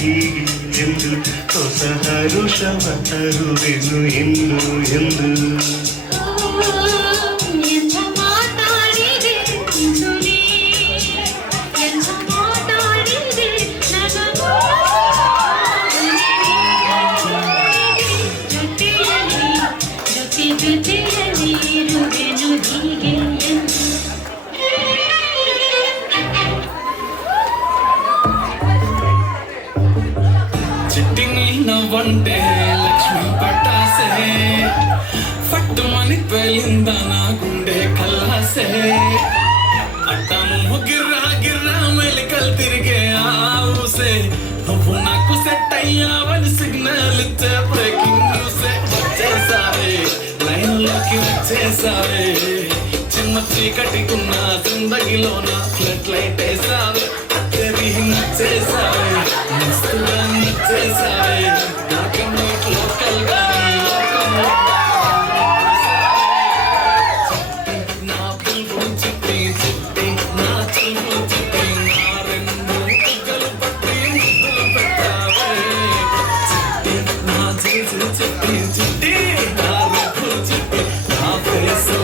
ಹೀಗೆ ಎಂದು ಹೊಸ ಹರುಷವ ತರುವೆನು ಇನ್ನು ಎಂದು ಎಂಥ ಮಾತಾಡಿದೆ ಸುನಿ, ಎಂಥ ಮಾತಾಡಿದೆ ನನಗೂ ಜೊತೆಯಲ್ಲಿ ಜೊತೆಯಲ್ಲಿ ಇರುವೆನು ಹೀಗೆ ಎಂದು. చిట్టిని నవ్వంటే లక్ష్మి పట్టాసే ఫట్టుమని పేలిందా నా గుండె కల్లాసే అట్టము గిర్రా గిర్రా మెలికలు తిరిగే ఆవుసే నువ్వు నాకు సెట్ అయ్యావని సిగ్నల్ ఇచ్చే బ్రేకింగ్ న్యూసే వచ్చేసావే లైన్లోకి వచ్చేసావే చిన్న చీకటికున్న జిందగీలోన ఫ్లడ్ లైట్ వేసావే తెరిగి నచ్చేసావే మస్తుగా నచ్చేసావే నాకన్నా లోకల్ గా నా పిలుపు చిట్టి చిట్టి నా చిలుపు చిట్టి నా రెండు ముక్కలు పట్టి ముద్దులు పెట్టావే చిట్టి నా చేసి చిట్టి చిట్టి నా రేపు చిట్టి నా ఫేసు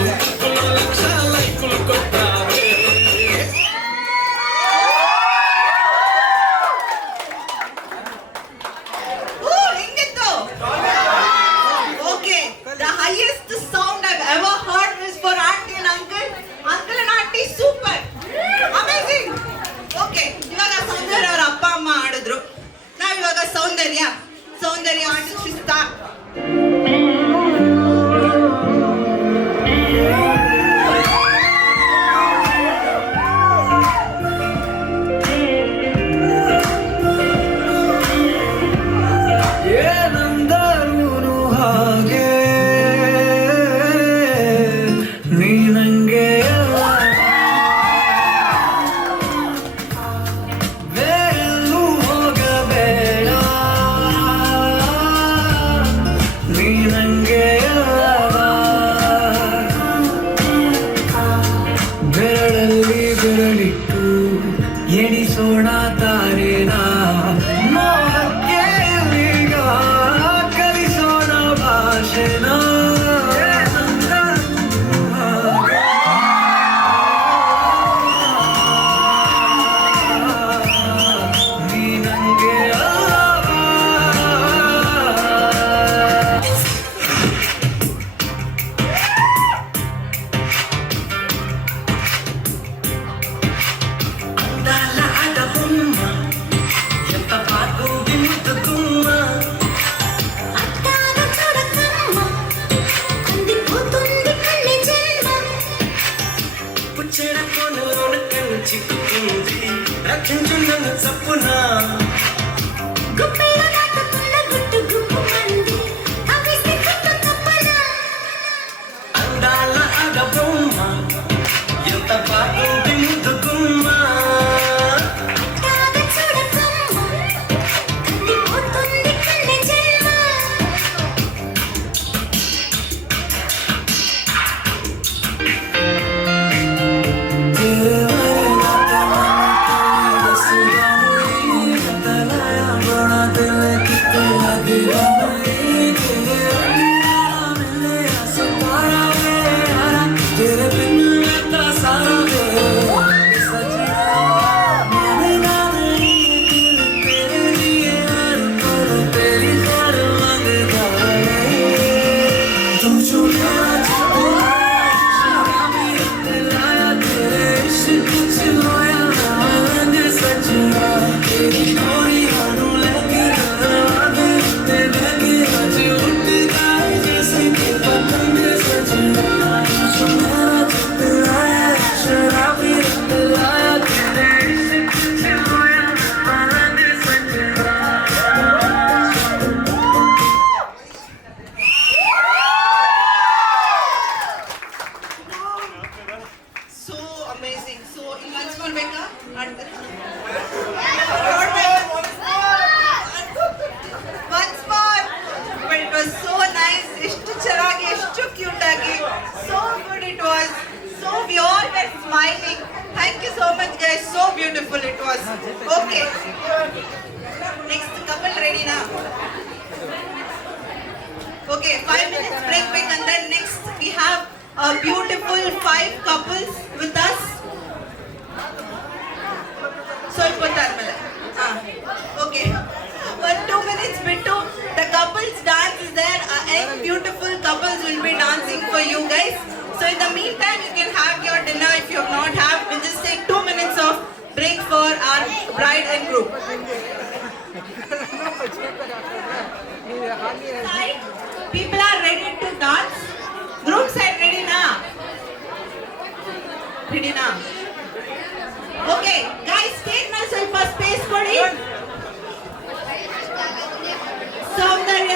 లక్ష లైకులు కొట్టావే. ಹಿಂಗಿತ್ತು. Okay, the highest sound I've ever heard is for auntie and uncle. Uncle and auntie super. Amazing. Okay, ಇವಾಗ ಸೌಂದರ್ಯ ಅವರ ಅಪ್ಪ ಅಮ್ಮ ಆಡಿದ್ರು. ನಾವಿವಾಗ ಸೌಂದರ್ಯ ಆಡಿಸ್ತಾ ಏನಂದರೂನು ಹಾಗೆ ನೀ ನಂಗೆ ಎಲ್ಲೂ ಹೋಗಬೇಡ ನೀ it was. Okay. Next couple ready now. Okay, 5 minutes break and then next we have a beautiful 5 couples with us. ಸ್ವಲ್ಪ ಹೊತ್ತಾದ್ಮೇಲೆ okay, 2 minutes ಬಿಟ್ಟು the couples dance is there. And beautiful couples will be dancing for you guys. So in the meantime you can have your dinner if you have not have. We'll just take 2 minutes of break for our bride and groom. Side, people are ready to dance. Groom side ready na? Ready na? Okay, guys, stage ಮೇಲೆ ಸ್ವಲ್ಪ space ಕೊಡಿ. ಸೌಂದರ್ಯ.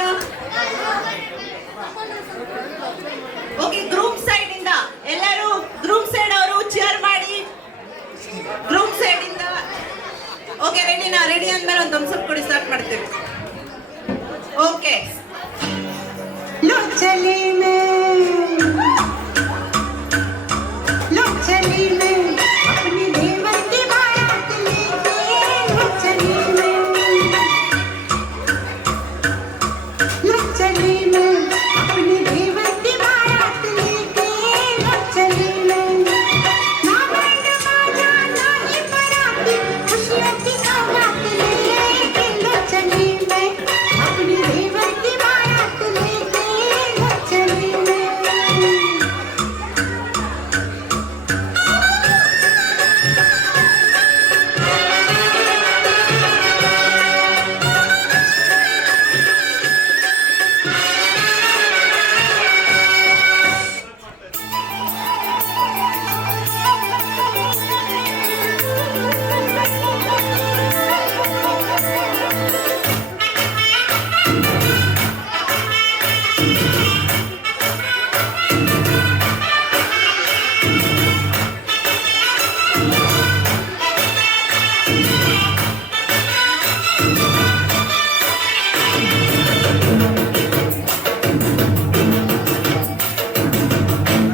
Okay, groom side ಇಂದ ಎಲ್ಲರೂ groom side ಅವರು chair ಮಾಡಿ. Groom side ಇಂದ okay ರೆಡಿನಾ? Ready ಅಂದ್ಮೇಲೆ ಒಂದು ಥಮ್ಸ್ ಅಪ್ ಕೊಡಿ, ಸ್ಟಾರ್ಟ್ ಮಾಡ್ತೀವಿ. ಓಕೆ. लो चली मैं अपनी देवर की बारात लेके, लो चली मैं अपनी देवर की बारात लेके, लो चली मैं ना बैंड बाजा ना ही बाराती, खुशियों की सौगात लेके, लो चली मैं अपनी देवर की बारात लेके, लो चली मैं।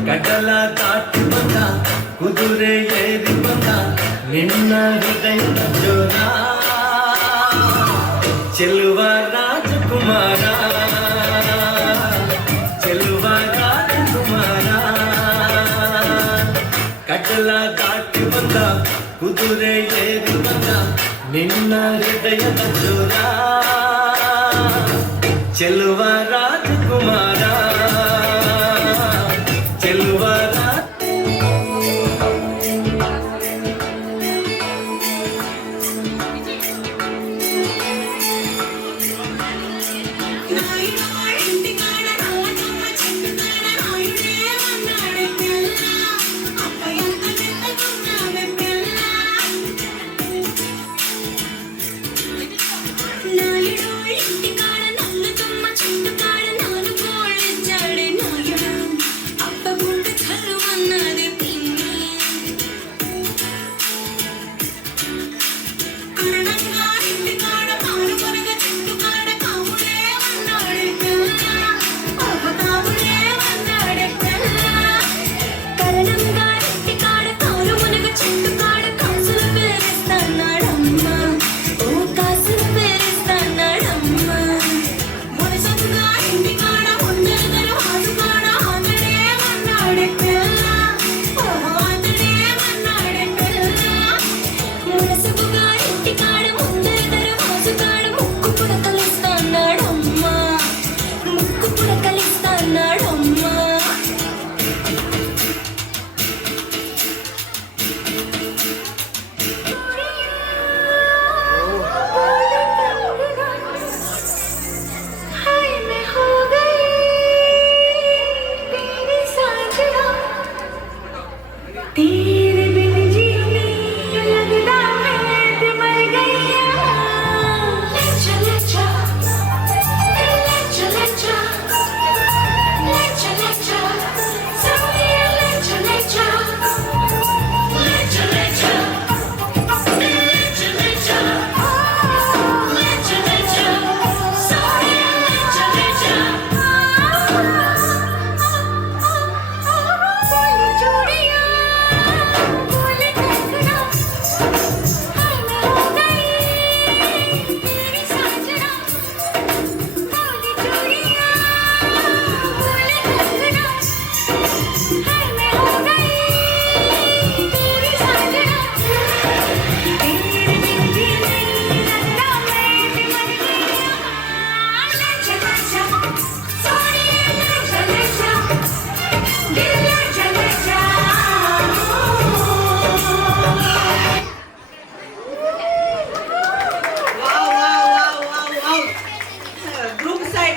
ಕಡಲ ದಾಟಿ ಬಂದ ಕುದುರೆ ಏರಿ ಬಂದ ನಿನ್ನ ಹೃದಯದ ಜೋರ ಚೆಲುವ ರಾಜಕುಮಾರ ಚೆಲುವ ರಾಜಕುಮಾರ ಕಡಲ ದಾಟಿ ಬಂದ ಕುದುರೆ ಏರಿ ಬಂದ ನಿನ್ನ ಹೃದಯದ ಜೋರ ಚೆಲುವ ರಾಜಕುಮಾರ ಚೆಲುವ ఇంటి కాడ నన్ను తుమ్మ చుట్టు కాడ నాను కూడా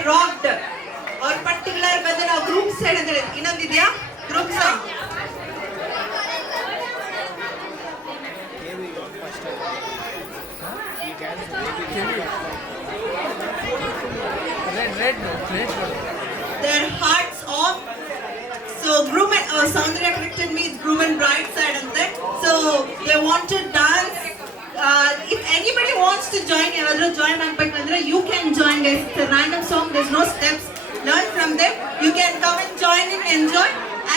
ರಾಕ್ಡ್. ಅವ್ರ ಪರ್ಟಿಕ್ಯುಲರ್ ಬಂದು ನಾವು ಗ್ರೂಪ್ ಸೈಡ್ ಅಂತ ಹೇಳಿದ್ವಿ. ಇನ್ನೊಂದಿದ್ಯಾ group side? Their hearts off. So groom and Soundarya corrected me. It's groom and bride side and that. So they want to dance. If anybody wants to join, join Manpakandra, you can join. It's a random song. There's no steps. Learn from them. You can come and join and enjoy.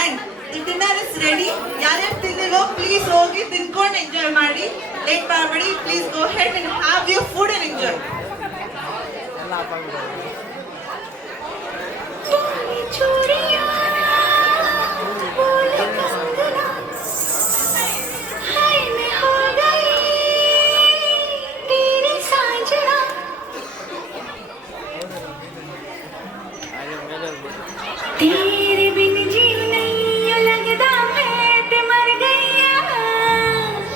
And the dinner is ready. Yaryar tindiro, please hogi tinkondu enjoy ಮಾಡಿ. Late ಮಾಡಬೇಡಿ. Please go ahead and have your food and enjoy. चूड़ियां बोले कंगना हाय मैं हो गई तेरी साजना तेरे बिन जीव नहीं लगदा मैं ते मर गई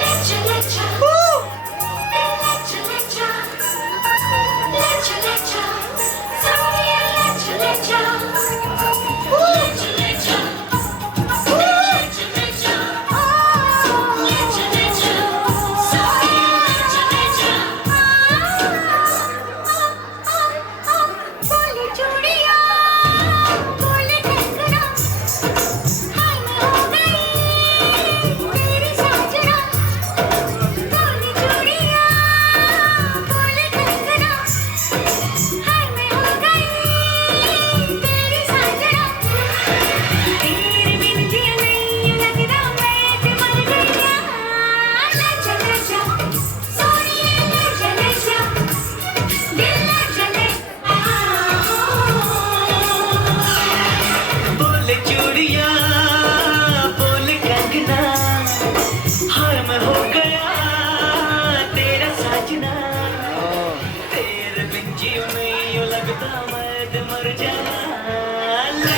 लच्चा लच्चा लच्चा लच्चा लच्चा लच्चा Sonia लच्चा लच्चा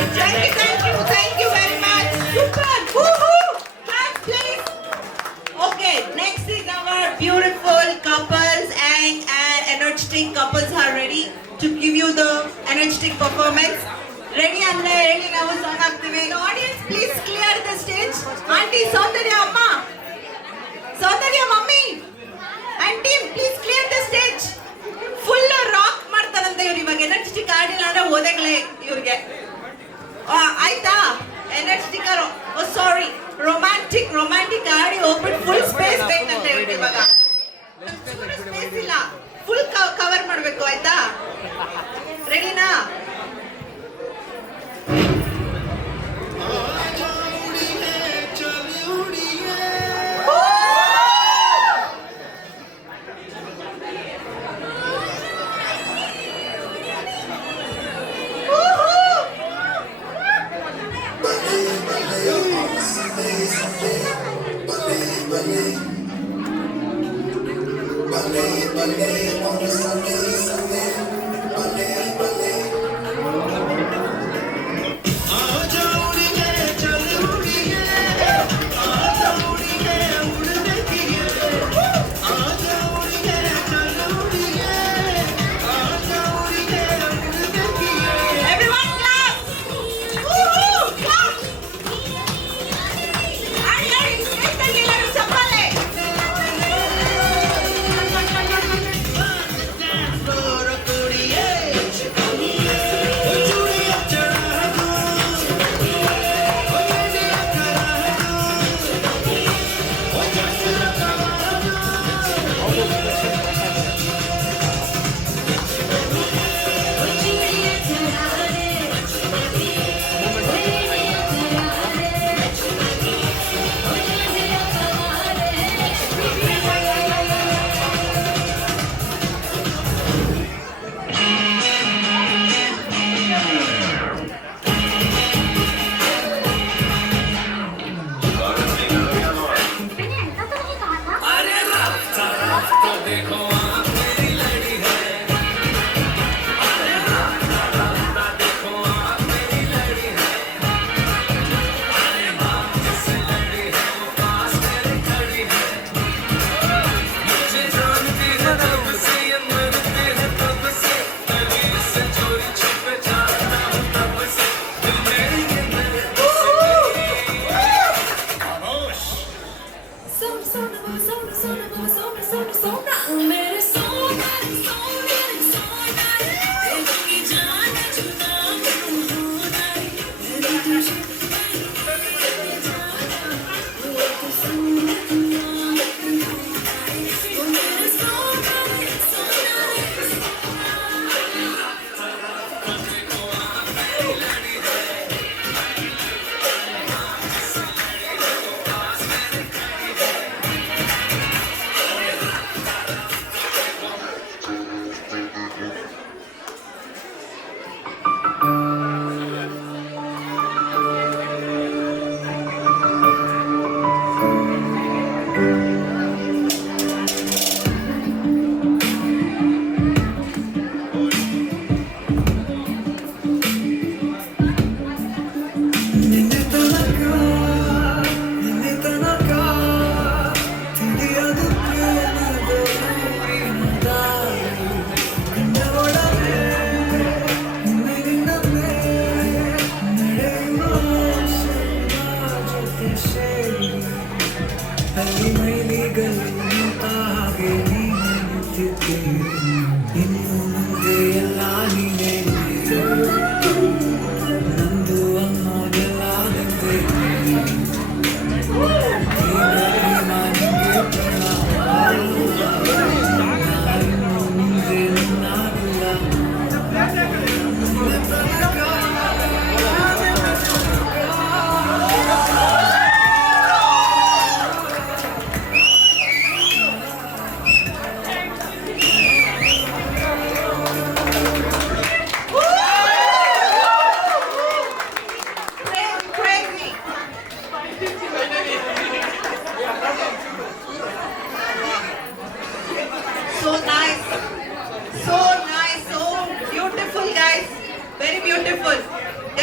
Thank you very much. Super. Woohoo! Clap, please. Okay, next is our beautiful couples and energetic couples are ready to give you the energetic performance. Ready and ready now song ಆಗ್ತಿವೆ. Audience, please clear the stage. Auntie Soundarya amma. Soundarya mummy. And team, please clear the stage. Full rock ಮಾಡ್ತಾರಂತೆ ಇವ್ರು ಇವಾಗ energetic ಆಡಿಲ್ಲ ಅಂದ್ರೆ ಓದಗಳೇ ಇವ್ರಿಗೆ. ಆಯ್ತಾ energetic ಸಾರಿ romantic ಆಡಿ ಹೋಗ್ಬಿಟ್ಟು full space ಬೇಕಂತ ಇವ್ರಿಗೆ ಇವಾಗ. ಸ್ಪೇಸ್ ಇಲ್ಲ, ಫುಲ್ ಕವರ್ ಮಾಡ್ಬೇಕು ಆಯ್ತಾ. ರೆಡಿನಾ? Bale, bale, on a Sunday, Sunday, bale, bale.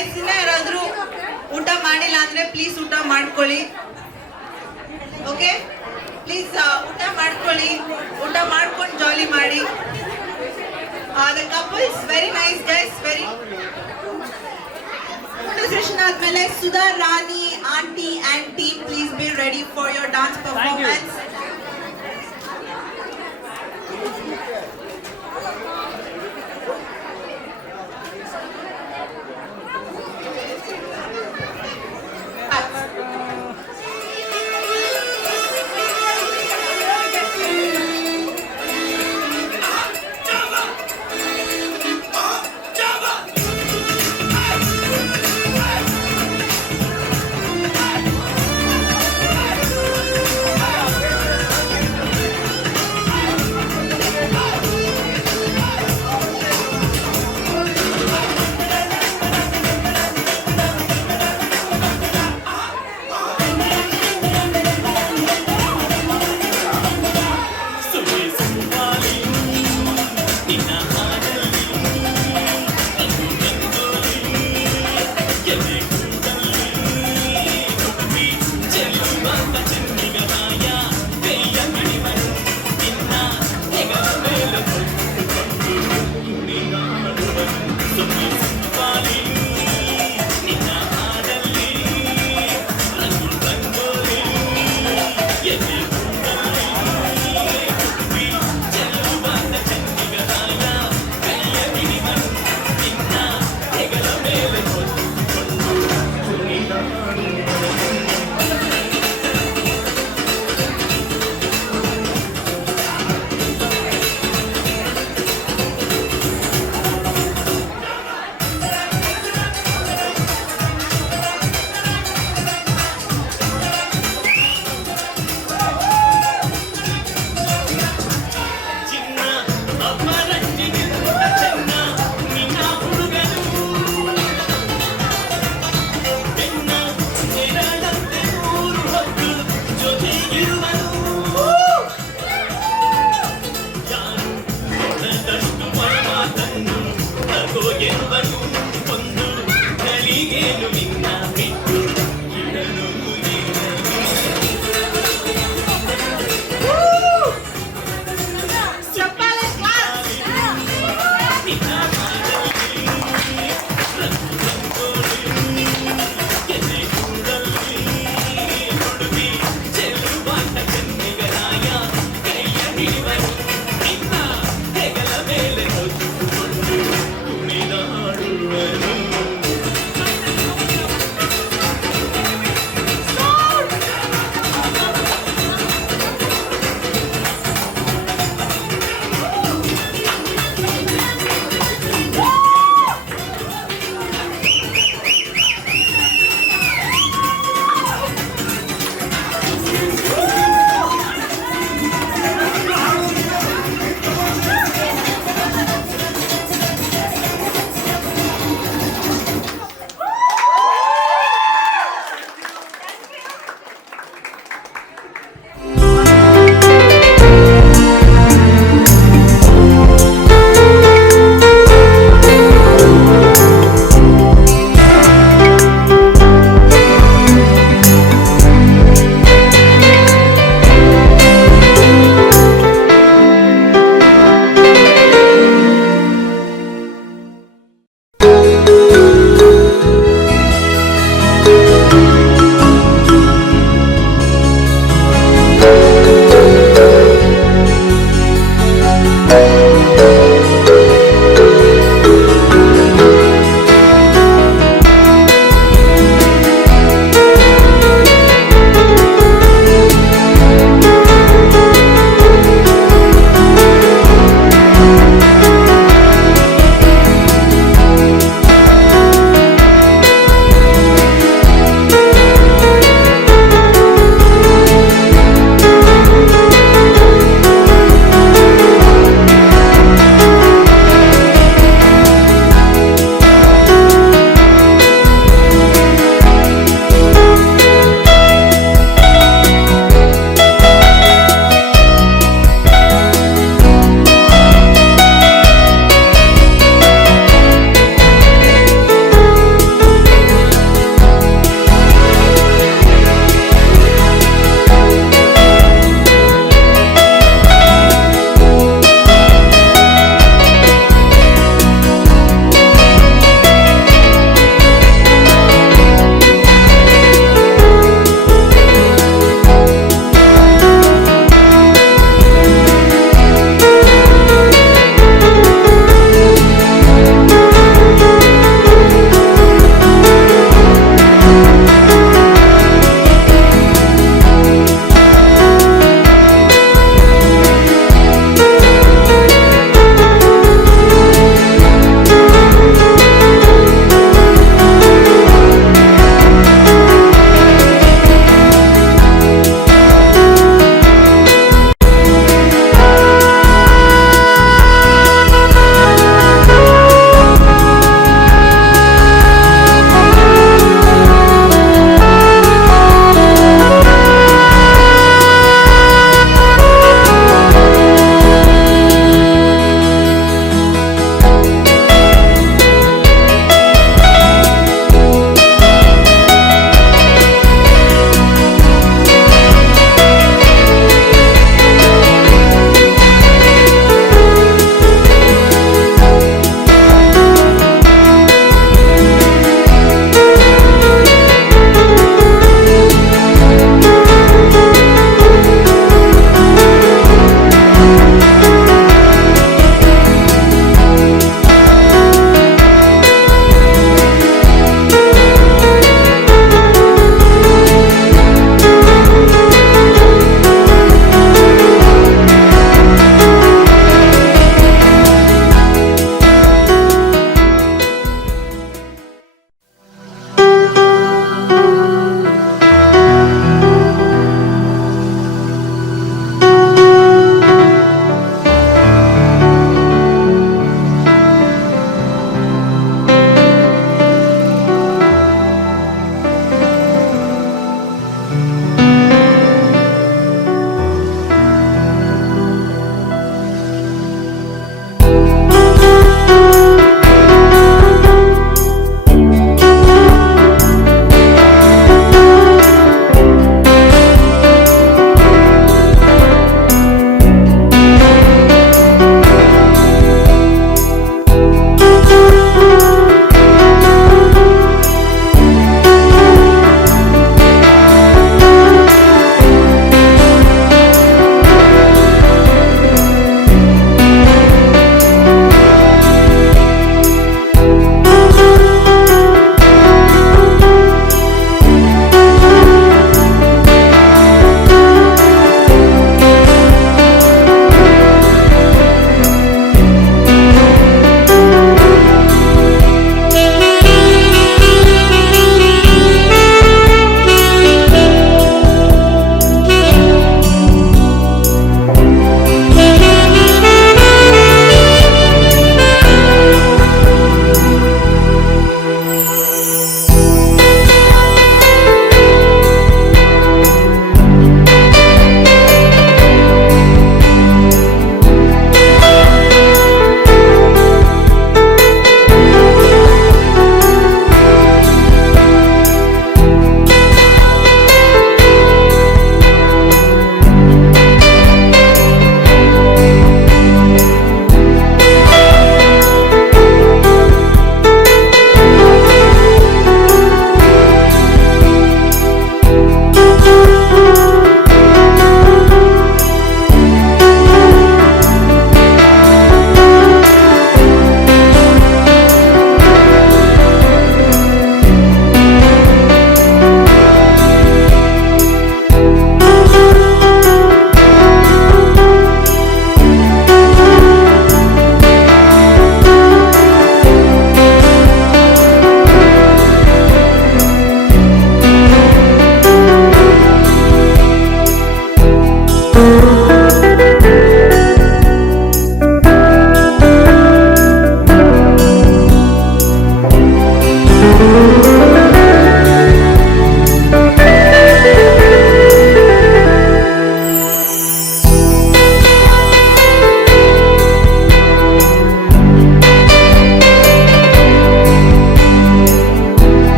Guys ಇನ್ನ ಯಾರಾದ್ರೂ ಊಟ ಮಾಡಿಲ್ಲ ಅಂದ್ರೆ ಪ್ಲೀಸ್ ಊಟ ಮಾಡ್ಕೊಳ್ಳಿ. ಓಕೆ, ಪ್ಲೀಸ್ ಊಟ ಮಾಡ್ಕೊಳ್ಳಿ. ಊಟ ಮಾಡ್ಕೊಂಡು ಜಾಲಿ ಮಾಡಿ. The couples very nice guys, very. Photo session ಆದ್ಮೇಲೆ Sudha, Rani, aunty and team please be ready for your dance performance. Go get